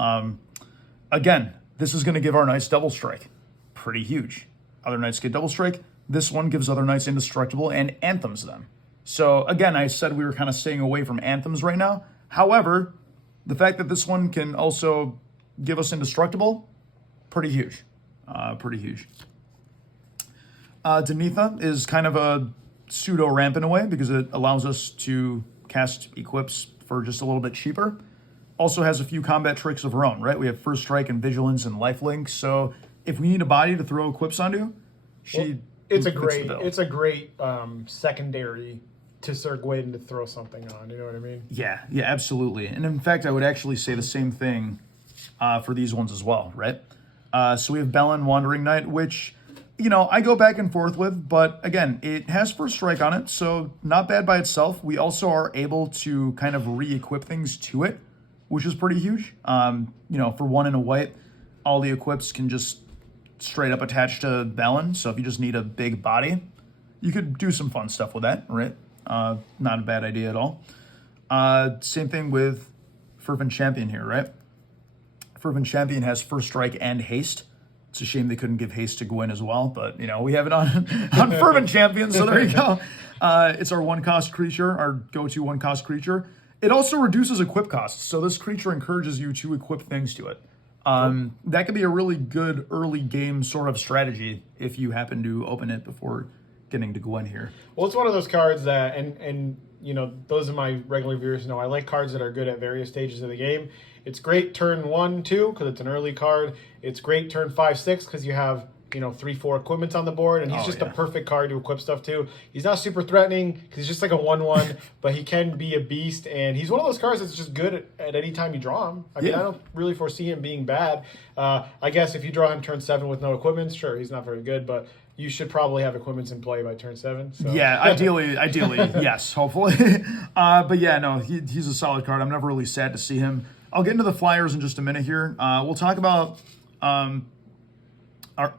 Again, this is going to give our knights double strike. Pretty huge. Other knights get double strike. This one gives other knights indestructible and anthems them. So again, I said we were kind of staying away from anthems right now. However, the fact that this one can also give us indestructible, pretty huge. Pretty huge. Denitha is kind of a pseudo ramp in a way because it allows us to cast equips for just a little bit cheaper. Also has a few combat tricks of her own, right? We have First Strike and Vigilance and Lifelink. So if we need a body to throw equips onto, it's a great secondary to Syr Gwyn to throw something on. You know what I mean? Yeah, absolutely. And in fact, I would actually say the same thing for these ones as well, right? So we have Belen Wandering Knight, which I go back and forth with, but again, it has First Strike on it, so not bad by itself. We also are able to kind of re-equip things to it, which is pretty huge. For 1 and a white, all the equips can just straight up attach to Belen, so if you just need a big body, you could do some fun stuff with that, right? Not a bad idea at all. Same thing with Fervent Champion here, right? Fervent Champion has First Strike and Haste. It's a shame they couldn't give haste to Gwyn as well, but we have it on Fervent Champion, so there you go. It's our 1-cost creature, our go-to 1-cost creature. It also reduces equip costs, so this creature encourages you to equip things to it. That could be a really good early game sort of strategy if you happen to open it before getting to Gwyn here. Well, it's one of those cards that, and those of my regular viewers know I like cards that are good at various stages of the game. It's great turn 1, 2 because it's an early card. It's great turn 5, 6 because you have 3, 4 equipments on the board, and he's just a perfect card to equip stuff to. He's not super threatening because he's just like a 1/1, but he can be a beast, and he's one of those cards that's just good at any time you draw him. I mean, I don't really foresee him being bad. I guess if you draw him turn 7 with no equipments, sure, he's not very good, but you should probably have equipments in play by turn 7. So. Yeah, ideally, yes, hopefully. But yeah, no, he's a solid card. I'm never really sad to see him. I'll get into the flyers in just a minute here. We'll talk about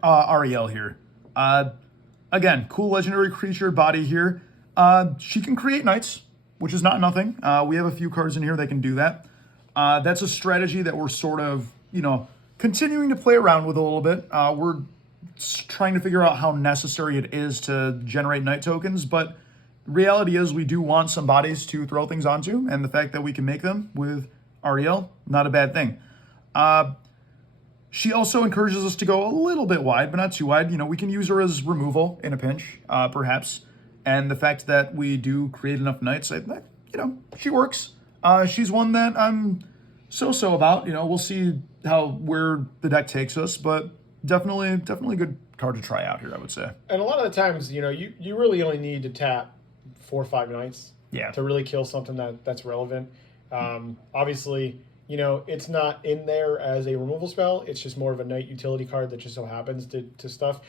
Ariel here. Again, cool legendary creature body here. She can create knights, which is not nothing. We have a few cards in here that can do that. That's a strategy that we're sort of, continuing to play around with a little bit. We're trying to figure out how necessary it is to generate knight tokens, but reality is we do want some bodies to throw things onto, and the fact that we can make them with Ariel, not a bad thing. She also encourages us to go a little bit wide, but not too wide. You know, we can use her as removal in a pinch, perhaps. And the fact that we do create enough knights, she works. She's one that I'm so about. You know, we'll see where the deck takes us, but definitely a good card to try out here, I would say. And a lot of the times, you really only need to tap 4 or 5 knights to really kill something that's relevant. Obviously, it's not in there as a removal spell. It's just more of a knight utility card that just so happens to stuff.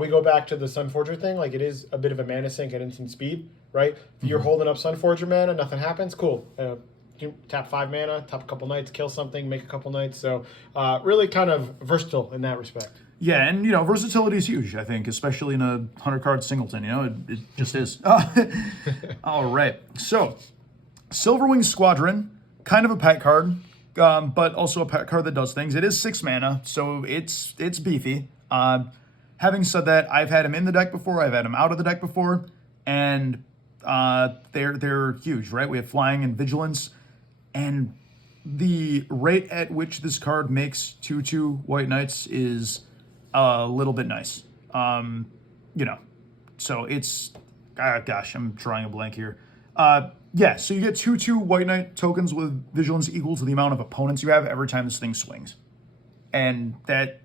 We go back to the Sunforger thing. Like, it is a bit of a mana sink at instant speed, right? If you're holding up Sunforger mana, nothing happens, cool. You tap 5 mana, tap a couple knights, kill something, make a couple knights. So really kind of versatile in that respect. Yeah, and versatility is huge, I think, especially in a 100-card singleton. It just is. All right. So, Silverwing Squadron, kind of a pet card. But also a pet card that does things. It is 6 mana, so it's beefy. Having said that, I've had him in the deck before, I've had him out of the deck before, and they're huge, right? We have flying and vigilance, and the rate at which this card makes 2/2 white knights is a little bit nice. So it's gosh, I'm drawing a blank here. So you get 2/2 White Knight tokens with vigilance equal to the amount of opponents you have every time this thing swings. And that,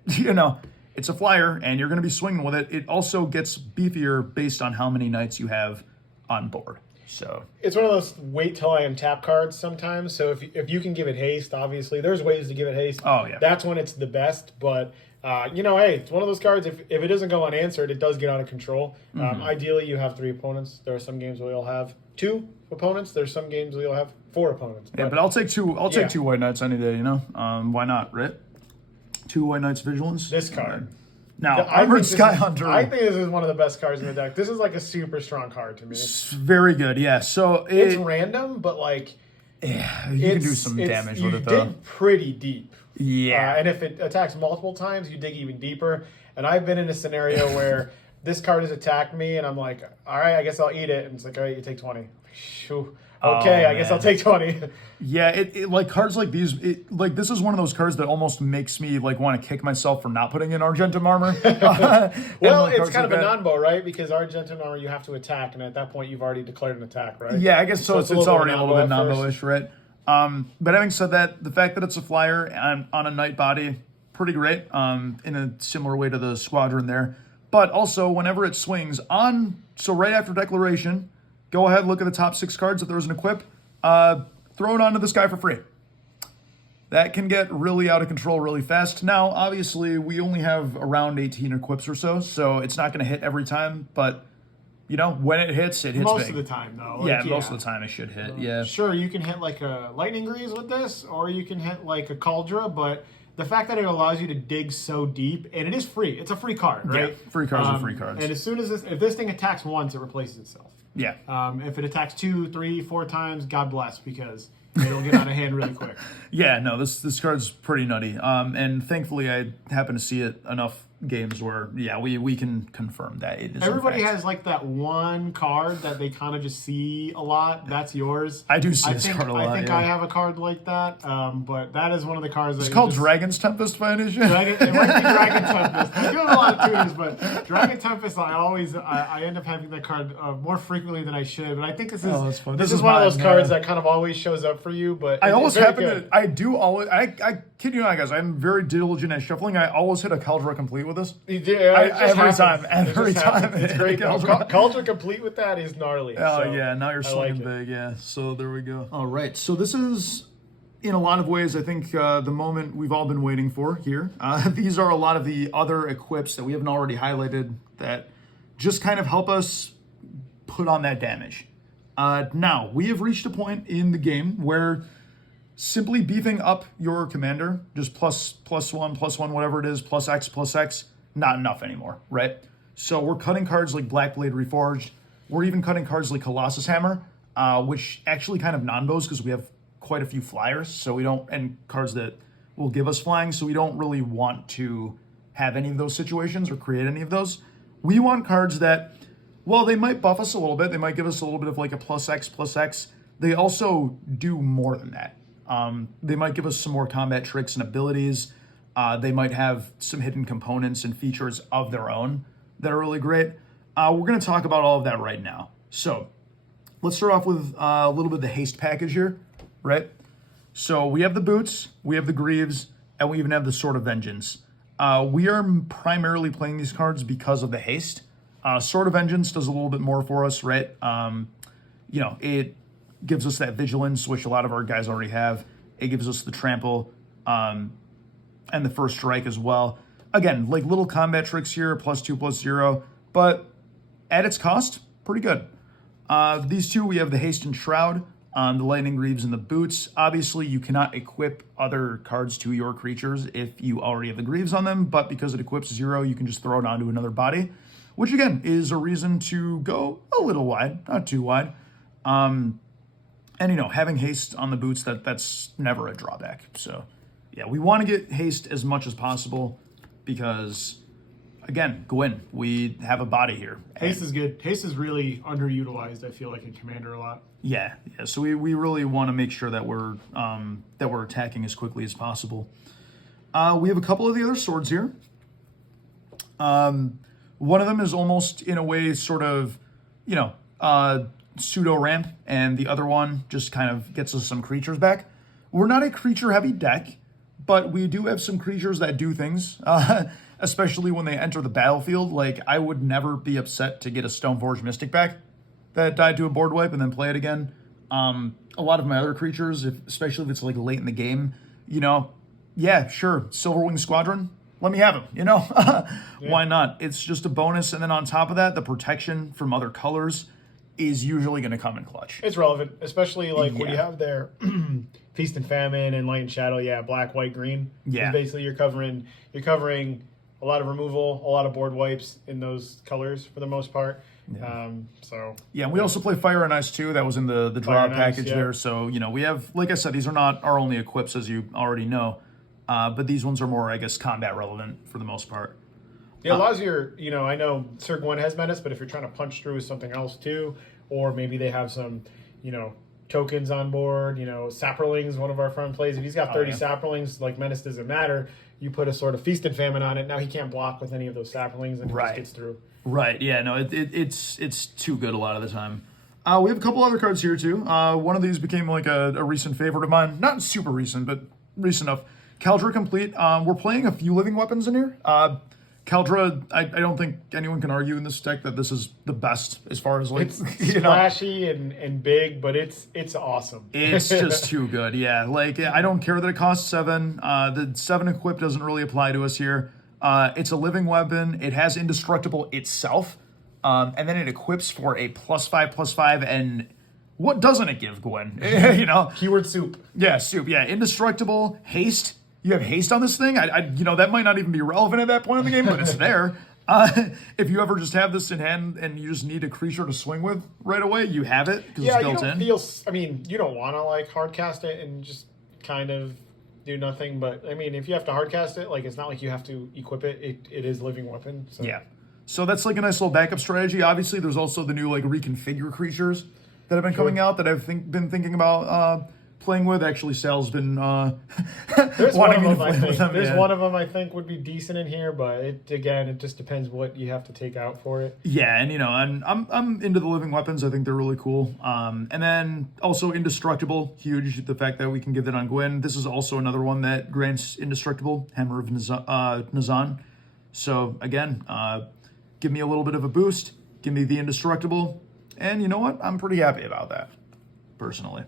it's a flyer, and you're going to be swinging with it. It also gets beefier based on how many knights you have on board. So it's one of those wait till I untap cards sometimes. So if you can give it haste, obviously, there's ways to give it haste. Oh, yeah. That's when it's the best. But, hey, it's one of those cards, if it doesn't go unanswered, it does get out of control. Ideally, you have 3 opponents. There are some games where you'll have 2 opponents. There's some games where you'll have 4 opponents. But I'll take 2. I'll take 2 white knights any day. Why not, right? 2 white knights vigilance. This card. Now, Armored Skyhunter. I think this is one of the best cards in the deck. This is like a super strong card to me. It's very good. Yeah. So it's random, but you can do some damage with it though. You dig pretty deep. Yeah. And if it attacks multiple times, you dig even deeper. And I've been in a scenario where this card has attacked me, and I'm like, all right, I guess I'll eat it. And it's like, all right, you take 20. Shoo. Okay, I guess I'll take 20. Yeah, it like cards like these, this is one of those cards that almost makes me want to kick myself for not putting in Argentum Armor. Well, it's kind of a non-bow, right? Because Argentum Armor, you have to attack, and at that point, you've already declared an attack, right? Yeah, I guess so. It's already a little bit non-bowish, right? But having said that, the fact that it's a flyer on a knight body, pretty great. In a similar way to the Squadron there. But also, whenever it swings so right after declaration, go ahead, look at the top 6 cards. If there was an equip, throw it onto this guy for free. That can get really out of control really fast. Now, obviously, we only have around 18 equips or so it's not going to hit every time. But, when it hits most big. Of the time, though. Most of the time it should hit, yeah. Sure, you can hit like a Lightning Grease with this, or you can hit like a Cauldra, but the fact that it allows you to dig so deep, and it is free. It's a free card, right? Yeah, free cards are free cards. And as soon as if this thing attacks once, it replaces itself. Yeah. If it attacks 2, 3, 4 times, God bless, because it'll get out of hand really quick. Yeah, no, this card's pretty nutty. And thankfully, I happen to see it enough games where, we can confirm that it is. Everybody has like that one card that they kind of just see a lot. That's yours. I do see this card a lot. I think I have a card like that, but that is one of the cards. It's called Dragon's Tempest by any chance? It might be Dragon Tempest. I do have a lot of tutors, but Dragon Tempest, I end up having that card more frequently than I should. But I think this is this is one of those cards that kind of always shows up for you. But I always I kid you not, guys. I'm very diligent at shuffling. I always hit a Cauldra Complete with this. Every time. It's great. Cauldra Complete with that is gnarly. Now you're swinging big. Yeah, so there we go. All right, so this is, in a lot of ways, I think the moment we've all been waiting for here. These are a lot of the other equips that we haven't already highlighted that just kind of help us put on that damage. Now, we have reached a point in the game where simply beefing up your commander, just +1, whatever it is, +X, not enough anymore, right? So we're cutting cards like Blackblade Reforged. We're even cutting cards like Colossus Hammer, which actually kind of non-bows because we have quite a few flyers, so we don't, and cards that will give us flying, so we don't really want to have any of those situations or create any of those. We want cards that Well, they might buff us a little bit. They might give us a little bit of like a +X. They also do more than that. They might give us some more combat tricks and abilities. They might have some hidden components and features of their own that are really great. We're going to talk about all of that right now. So let's start off with a little bit of the haste package here, right? So we have the boots, we have the greaves, and we even have the Sword of Vengeance. We are primarily playing these cards because of the haste. Sword of Vengeance does a little bit more for us, right? It gives us that vigilance, which a lot of our guys already have. It gives us the trample and the first strike as well. Again, like little combat tricks here, +2/+0, but at its cost, pretty good. These two, we have the haste and shroud, the lightning greaves and the boots. Obviously, you cannot equip other cards to your creatures if you already have the greaves on them, but because it equips 0, you can just throw it onto another body, which again is a reason to go a little wide, not too wide. And having haste on the boots, that's never a drawback. So yeah, we want to get haste as much as possible because, again, Gwyn, we have a body here. Haste is good. Haste is really underutilized, I feel like, in Commander a lot. Yeah. So we really want to make sure that we're attacking as quickly as possible. We have a couple of the other swords here. One of them is almost in a way sort of, pseudo ramp, and the other one just kind of gets us some creatures back. We're not a creature heavy deck, but we do have some creatures that do things, especially when they enter the battlefield. Like, I would never be upset to get a Stoneforge Mystic back that died to a board wipe and then play it again. A lot of my other creatures, especially if it's like late in the game, yeah, sure, Silverwing Squadron, let me have him, Yeah. Why not? It's just a bonus, and then on top of that, the protection from other colors is usually going to come in clutch. It's relevant, especially like when you have their Feast and Famine and Light and Shadow. Yeah, black, white, green. Yeah, basically you're covering a lot of removal, a lot of board wipes in those colors for the most part. Yeah. And we also play Fire and Ice too. That was in the draw Fire and Ice, package there. So we have, like I said, these are not our only equips, as you already know, but these ones are more, I guess, combat relevant for the most part. It allows your, I know Syr Gwyn has menace, but if you're trying to punch through with something else too, or maybe they have some, tokens on board, Saprolings, one of our friend plays. If he's got 30 Saprolings, like menace doesn't matter. You put a sort of Feast and Famine on it. Now he can't block with any of those Saprolings, and it just gets through. Right, yeah, no, it's too good a lot of the time. We have a couple other cards here too. One of these became like a recent favorite of mine. Not super recent, but recent enough. Caldra Complete. We're playing a few living weapons in here. Caldra, I don't think anyone can argue in this deck that this is the best as far as like it's splashy and big, but it's awesome. It's just too good, yeah. Like, I don't care that it costs 7. The 7 equip doesn't really apply to us here. It's a living weapon. It has indestructible itself, and then it equips for a +5/+5. And what doesn't it give, Gwyn? Keyword soup. Yeah, soup. Yeah, indestructible, haste. You have haste on this thing? That might not even be relevant at that point in the game, but it's there. If you ever just have this in hand and you just need a creature to swing with right away, you have it because it's built in. You don't want to like hard cast it and just kind of do nothing. But if you have to hard cast it, like it's not like you have to equip it. It is living weapon. So. Yeah. So that's like a nice little backup strategy. Obviously, there's also the new like reconfigure creatures that have been coming out that I've been thinking about playing with. Actually, Sal's been there's wanting one me to of them, play I think. with them. There's one of them I think would be decent in here, but it just depends what you have to take out for it. Yeah, and I'm into the living weapons. I think they're really cool. And then also indestructible, huge. The fact that we can give that on Gwyn. This is also another one that grants indestructible, Hammer of Nazan. So again, give me a little bit of a boost. Give me the indestructible, and you know what? I'm pretty happy about that, personally.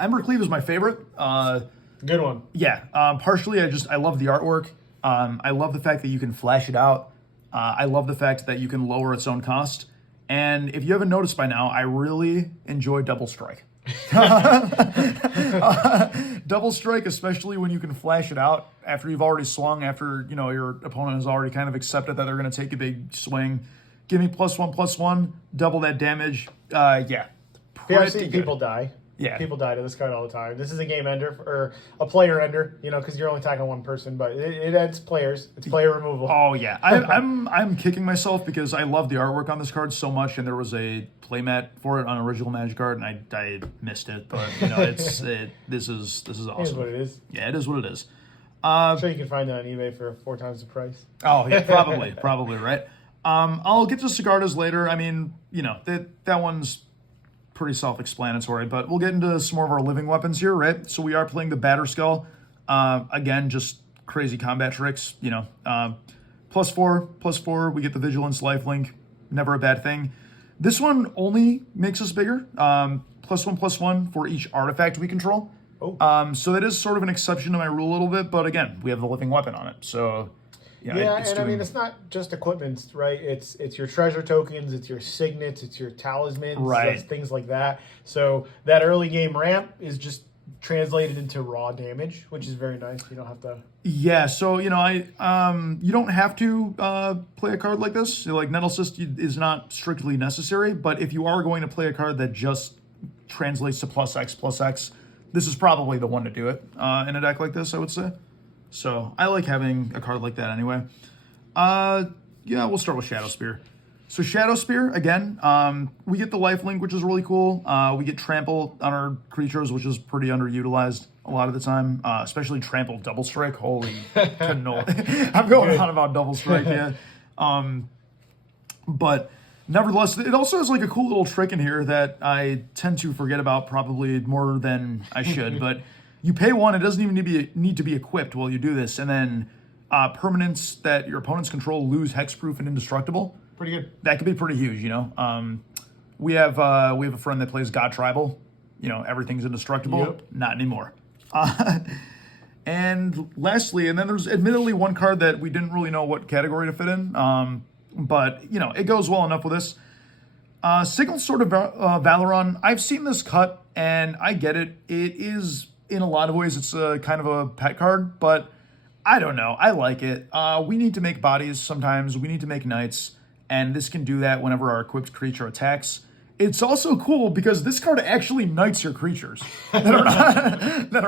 Ember Cleave is my favorite. Good one. Yeah. Partially, I love the artwork. I love the fact that you can flash it out. I love the fact that you can lower its own cost. And if you haven't noticed by now, I really enjoy Double Strike. Double Strike, especially when you can flash it out after you've already swung, after your opponent has already kind of accepted that they're going to take a big swing. Give me +1/+1, double that damage. Yeah. I've seen people die. Yeah. People die to this card all the time. This is a game ender or a player ender, because you're only attacking one person, but it ends players. It's player removal. Oh yeah, I'm kicking myself because I love the artwork on this card so much, and there was a playmat for it on original Magic card, and I missed it. But this is awesome. It is what it is. Yeah, it is what it is. I'm sure you can find it on eBay for 4 times the price. Oh yeah, probably right. I'll get to Sigardas later. I mean, that one's pretty self-explanatory, but we'll get into some more of our living weapons here, right? So we are playing the Batterskull. Again, just crazy combat tricks, +4, we get the Vigilance lifelink, never a bad thing. This one only makes us bigger, +1/+1 for each artifact we control. Oh. So that is sort of an exception to my rule a little bit, but again, we have the living weapon on it, so... I mean, it's not just equipment, right? It's your treasure tokens, it's your signets, it's your talismans, right? Things like that. So that early game ramp is just translated into raw damage, which is very nice. You don't have to. Yeah, so you don't have to play a card like this. So, like Nettle Cyst is not strictly necessary, but if you are going to play a card that just translates to +X, this is probably the one to do it in a deck like this, I would say. So I like having a card like that anyway. We'll start with Shadow Spear. So Shadow Spear, again, we get the lifelink, which is really cool. We get Trample on our creatures, which is pretty underutilized a lot of the time, especially Trample Double Strike. Holy cannoli. I'm going on about Double Strike, yeah. But nevertheless, it also has like a cool little trick in here that I tend to forget about probably more than I should, but... You pay 1, it doesn't even need to be equipped while you do this, and then permanents that your opponents control lose hexproof and indestructible. Pretty good. That could be pretty huge, We have a friend that plays God Tribal. Everything's indestructible. Yep. Not anymore. And lastly, and then there's admittedly one card that we didn't really know what category to fit in, but it goes well enough with this. Signal Sword of Valoron. I've seen this cut, and I get it. It is... In a lot of ways, it's a kind of a pet card, but I don't know. I like it. We need to make bodies sometimes. We need to make knights, and this can do that whenever our equipped creature attacks. It's also cool because this card actually knights your creatures that are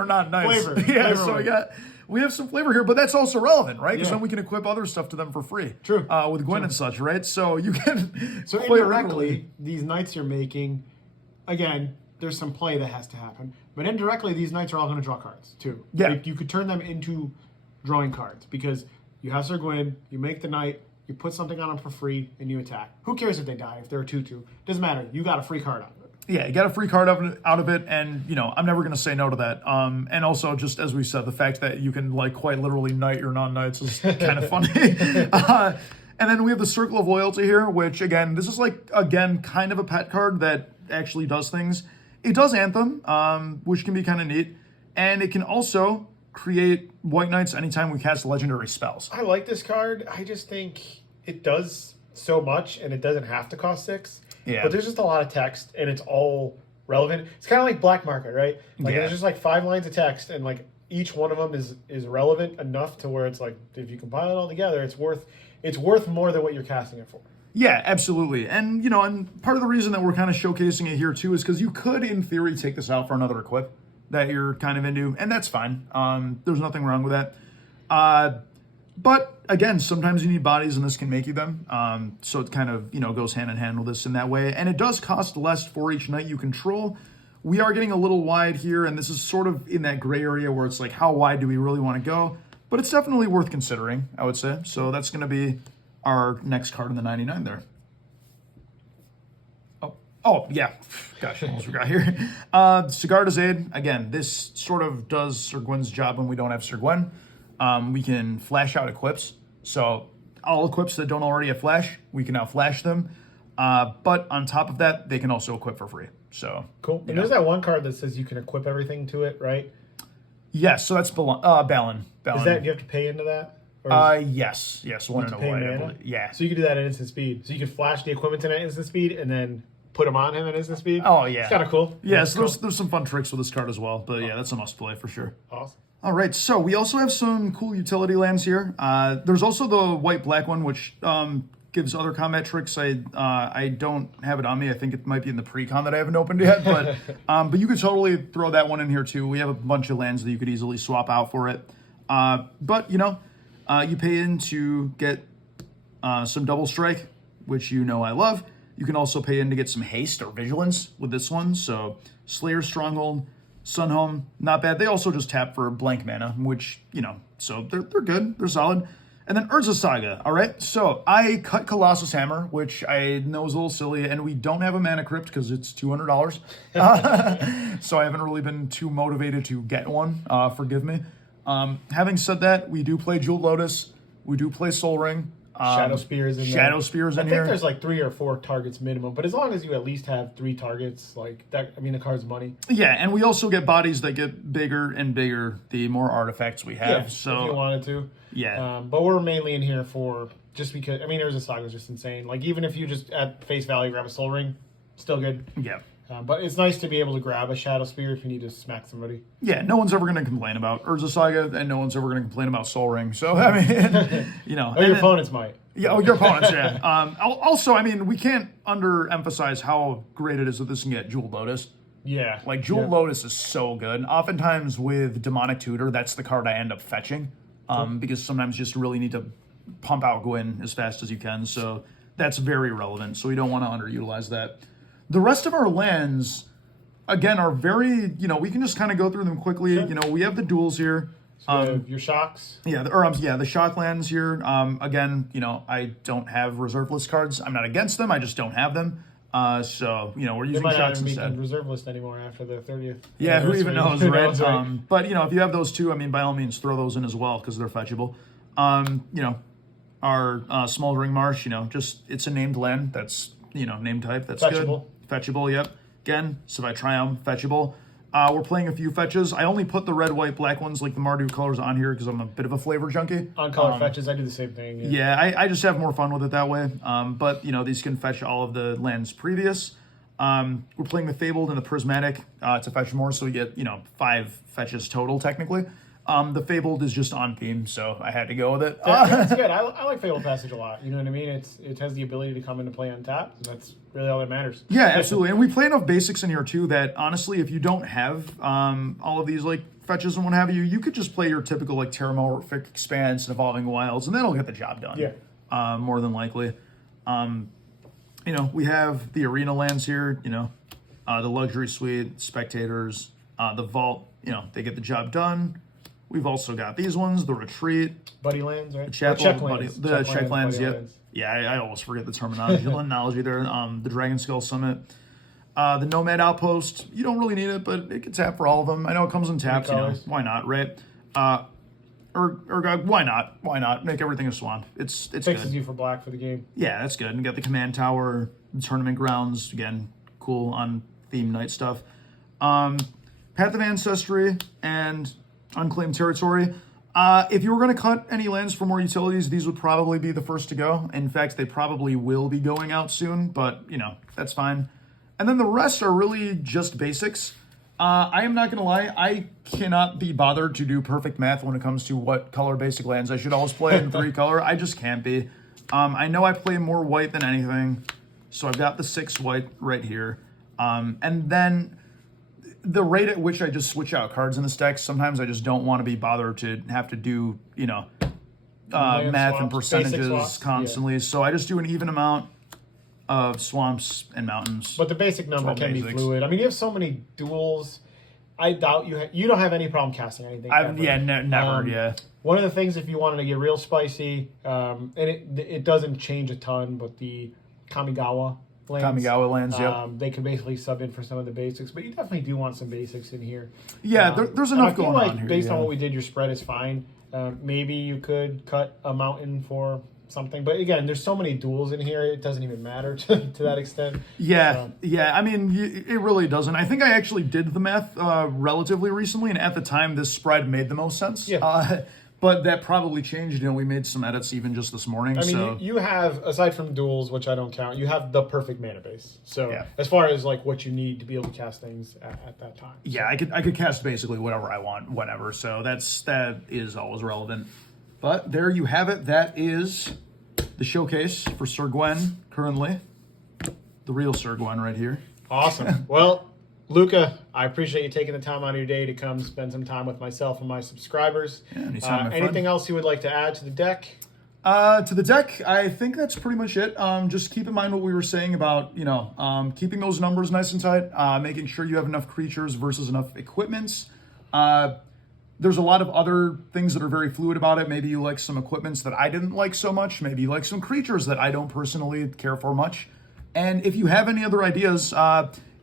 not knights. Flavor. Yeah, Flavor. so we have some flavor here, but that's also relevant, right? Because Yeah. then we can equip other stuff to them for free. True. With Gwyn and such, right? So you can... So indirectly, these knights you're making, again, there's some play that has to happen. But indirectly, these knights are all going to draw cards, too. Yeah. Like, you could turn them into drawing cards because you have Syr Gwyn, you make the knight, you put something on them for free, and you attack. Who cares if they die, if they're a 2/2? Doesn't matter. You got a free card out of it. Yeah, you got a free card out of it, and, I'm never going to say no to that. And also, just as we said, the fact that you can, quite literally knight your non-knights is kind of funny. And then we have the Circle of Loyalty here, which, again, this is, kind of a pet card that actually does things. It does Anthem, which can be kind of neat, and it can also create White Knights anytime we cast legendary spells. I like this card. I just think it does so much, and it doesn't have to cost 6. Yeah. But there's just a lot of text, and it's all relevant. It's kind of like Black Market, right? There's just 5 lines of text, and each one of them is relevant enough to where it's if you compile it all together, it's worth more than what you're casting it for. Yeah, absolutely. And, and part of the reason that we're kind of showcasing it here, too, is because you could, in theory, take this out for another equip that you're kind of into, and that's fine. There's nothing wrong with that. But, again, sometimes you need bodies, and this can make you them. So it kind of, goes hand in hand with this in that way. And it does cost less for each knight you control. We are getting a little wide here, and this is sort of in that gray area where it's how wide do we really want to go? But it's definitely worth considering, I would say. So that's going to be our next card in the 99 there. Oh yeah. Gosh, I almost forgot here. Sigarda's Aid. Again, this sort of does Syr Gwyn's job when we don't have Syr Gwyn. We can flash out equips. So all equips that don't already have flash, we can now flash them. But on top of that, they can also equip for free. So cool. And there's that one card that says you can equip everything to it, right? Yes, so that's Balin. Is that, do you have to pay into that? Yes, 1 and a white, I believe. Yeah. So you can do that at instant speed. So you can flash the equipment at instant speed and then put them on him at instant speed. Oh, yeah. It's kind of cool. Yeah, so there's some fun tricks with this card as well. But yeah, that's a must play for sure. Awesome. All right, so we also have some cool utility lands here. There's also the white-black one, which gives other combat tricks. I don't have it on me. I think it might be in the pre-con that I haven't opened yet. But you could totally throw that one in here too. We have a bunch of lands that you could easily swap out for it. But you know, you pay in to get some double strike, which you know I love. You can also pay in to get some haste or vigilance with this one. So Slayer Stronghold, Sunhome, not bad. They also just tap for blank mana, which, you know, so they're good. They're solid. And then Urza Saga, all right? So I cut Colossus Hammer, which I know is a little silly, and we don't have a Mana Crypt because it's $200. So I haven't really been too motivated to get one, forgive me. Having said that, we do play Jeweled Lotus. We do play Soul Ring. Shadow Spears in there. Shadow Spears in I here. think there's like 3 or 4 targets minimum, but as long as you at least have 3 targets, like that, I mean, the card's money. Yeah, and we also get bodies that get bigger and bigger the more artifacts we have. Yeah, so if you wanted to. Yeah. But we're mainly in here for just because, I mean, Urza Saga is just insane. Like, even if you just at face value grab a Soul Ring, still good. Yeah. But it's nice to be able to grab a Shadow Spear if you need to smack somebody. Yeah, no one's ever going to complain about Urza Saga, and no one's ever going to complain about Soul Ring. So, I mean, you know. Oh, your opponents might. Yeah, your opponents, yeah. Also, I mean, we can't underemphasize how great it is that this can get Jeweled Lotus. Yeah. Like, Jeweled Lotus is so good. Oftentimes with Demonic Tutor, that's the card I end up fetching. Because sometimes you just really need to pump out Gwyn as fast as you can. So that's very relevant. So we don't want to underutilize that. The rest of our lands, again, are very, you know, we can just kind of go through them quickly. Sure. You know, we have the duels here. So your shocks. Yeah, the shock lands here. Again, you know, I don't have reserve list cards. I'm not against them. I just don't have them. So, you know, we're They using might shocks not even instead. be reserve list anymore after the 30th. Yeah, who even knows, Who right? knows, right? But, you know, if you have those two, I mean, by all means, throw those in as well because they're fetchable. You know, our Smoldering Marsh, you know, just it's a named land. That's, you know, name type. That's Fetchable. Good. Fetchable, yep. Again, Savai Triumph, fetchable. We're playing a few fetches. I only put the red, white, black ones like the Mardu colors on here because I'm a bit of a flavor junkie. On color fetches, I do the same thing. Yeah, I just have more fun with it that way. But, you know, these can fetch all of the lands previous. We're playing the Fabled and the Prismatic to fetch more, so we get, you know, 5 fetches total, technically. The Fabled is just on theme, so I had to go with it. That's good. I like Fabled Passage a lot. You know what I mean? It has the ability to come into play untapped, and that's really all that matters. Yeah, absolutely. And we play enough basics in here, too, that, honestly, if you don't have all of these, like, fetches and what have you, you could just play your typical, like, Terramorphic Expanse and Evolving Wilds, and that'll get the job done. Yeah. More than likely. You know, we have the arena lands here, you know, the luxury suite, spectators, the vault, you know, they get the job done. We've also got these ones, the retreat, Buddy lands, right? the chapel, Check lands. the check lands, Buddy yep. lands. Yeah, I always forget the terminology there. The Dragon Skull Summit, the Nomad Outpost. You don't really need it, but it can tap for all of them. I know it comes in taps, you know, why not, right? Why not? Why not? Make everything a swamp. It's Fixes good. you for black for the game. Yeah, that's good. And you got the command tower, the tournament grounds, again, cool on theme night stuff. Path of Ancestry and Unclaimed Territory. If you were going to cut any lands for more utilities, these would probably be the first to go. In fact, they probably will be going out soon, but, you know, that's fine. And then the rest are really just basics. I am not going to lie, I cannot be bothered to do perfect math when it comes to what color basic lands I should always play in 3 color. I just can't be. I know I play more white than anything, so I've got the 6 white right here. And then the rate at which I just switch out cards in this deck, sometimes I just don't want to be bothered to have to do, you know, math and percentages constantly. Yeah. So I just do an even amount of swamps and mountains. But the basic number can be fluid. I mean, you have so many duels. I doubt you don't have any problem casting anything. Never. Yeah. One of the things, if you wanted to get real spicy, and it doesn't change a ton, but the Kamigawa lands, yep. They can basically sub in for some of the basics, but you definitely do want some basics in here. Yeah, there's enough going on here. Based on what we did, your spread is fine. Maybe you could cut a mountain for something, but again, there's so many duels in here, it doesn't even matter to that extent. Yeah. I mean, it really doesn't. I think I actually did the math relatively recently, and at the time, this spread made the most sense. Yeah. But that probably changed. You know, we made some edits even just this morning. I mean, you have, aside from duels, which I don't count, you have the perfect mana base. So yeah. As far as like what you need to be able to cast things at that time. Yeah, I could cast basically whatever I want, whenever. So that is always relevant. But there you have it. That is the showcase for Syr Gwyn currently. The real Syr Gwyn right here. Awesome. Well, Luca, I appreciate you taking the time out of your day to come spend some time with myself and my subscribers. Yeah, anytime, my friend. Anything else you would like to add to the deck? To the deck, I think that's pretty much it. Just keep in mind what we were saying about, keeping those numbers nice and tight, making sure you have enough creatures versus enough equipments. There's a lot of other things that are very fluid about it. Maybe you like some equipments that I didn't like so much. Maybe you like some creatures that I don't personally care for much. And if you have any other ideas,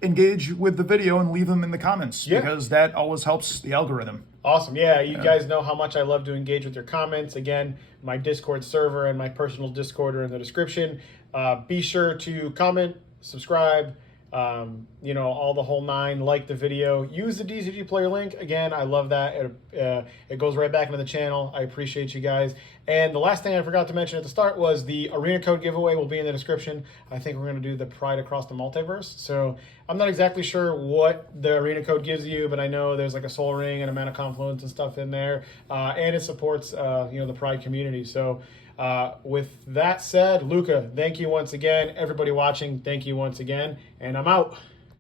engage with the video and leave them in the comments because that always helps the algorithm. Awesome. Yeah, you guys know how much I love to engage with your comments. Again, my Discord server and my personal Discord are in the description. Be sure to comment, subscribe, all the whole nine, like the video. Use the DCG player link. Again, I love that. It goes right back into the channel. I appreciate you guys. And the last thing I forgot to mention at the start was the arena code giveaway will be in the description. I think we're going to do the Pride Across the Multiverse. So I'm not exactly sure what the arena code gives you, but I know there's like a soul ring and a mana confluence and stuff in there. And it supports, the Pride community. So with that said, Luca, thank you once again. Everybody watching, thank you once again. And I'm out.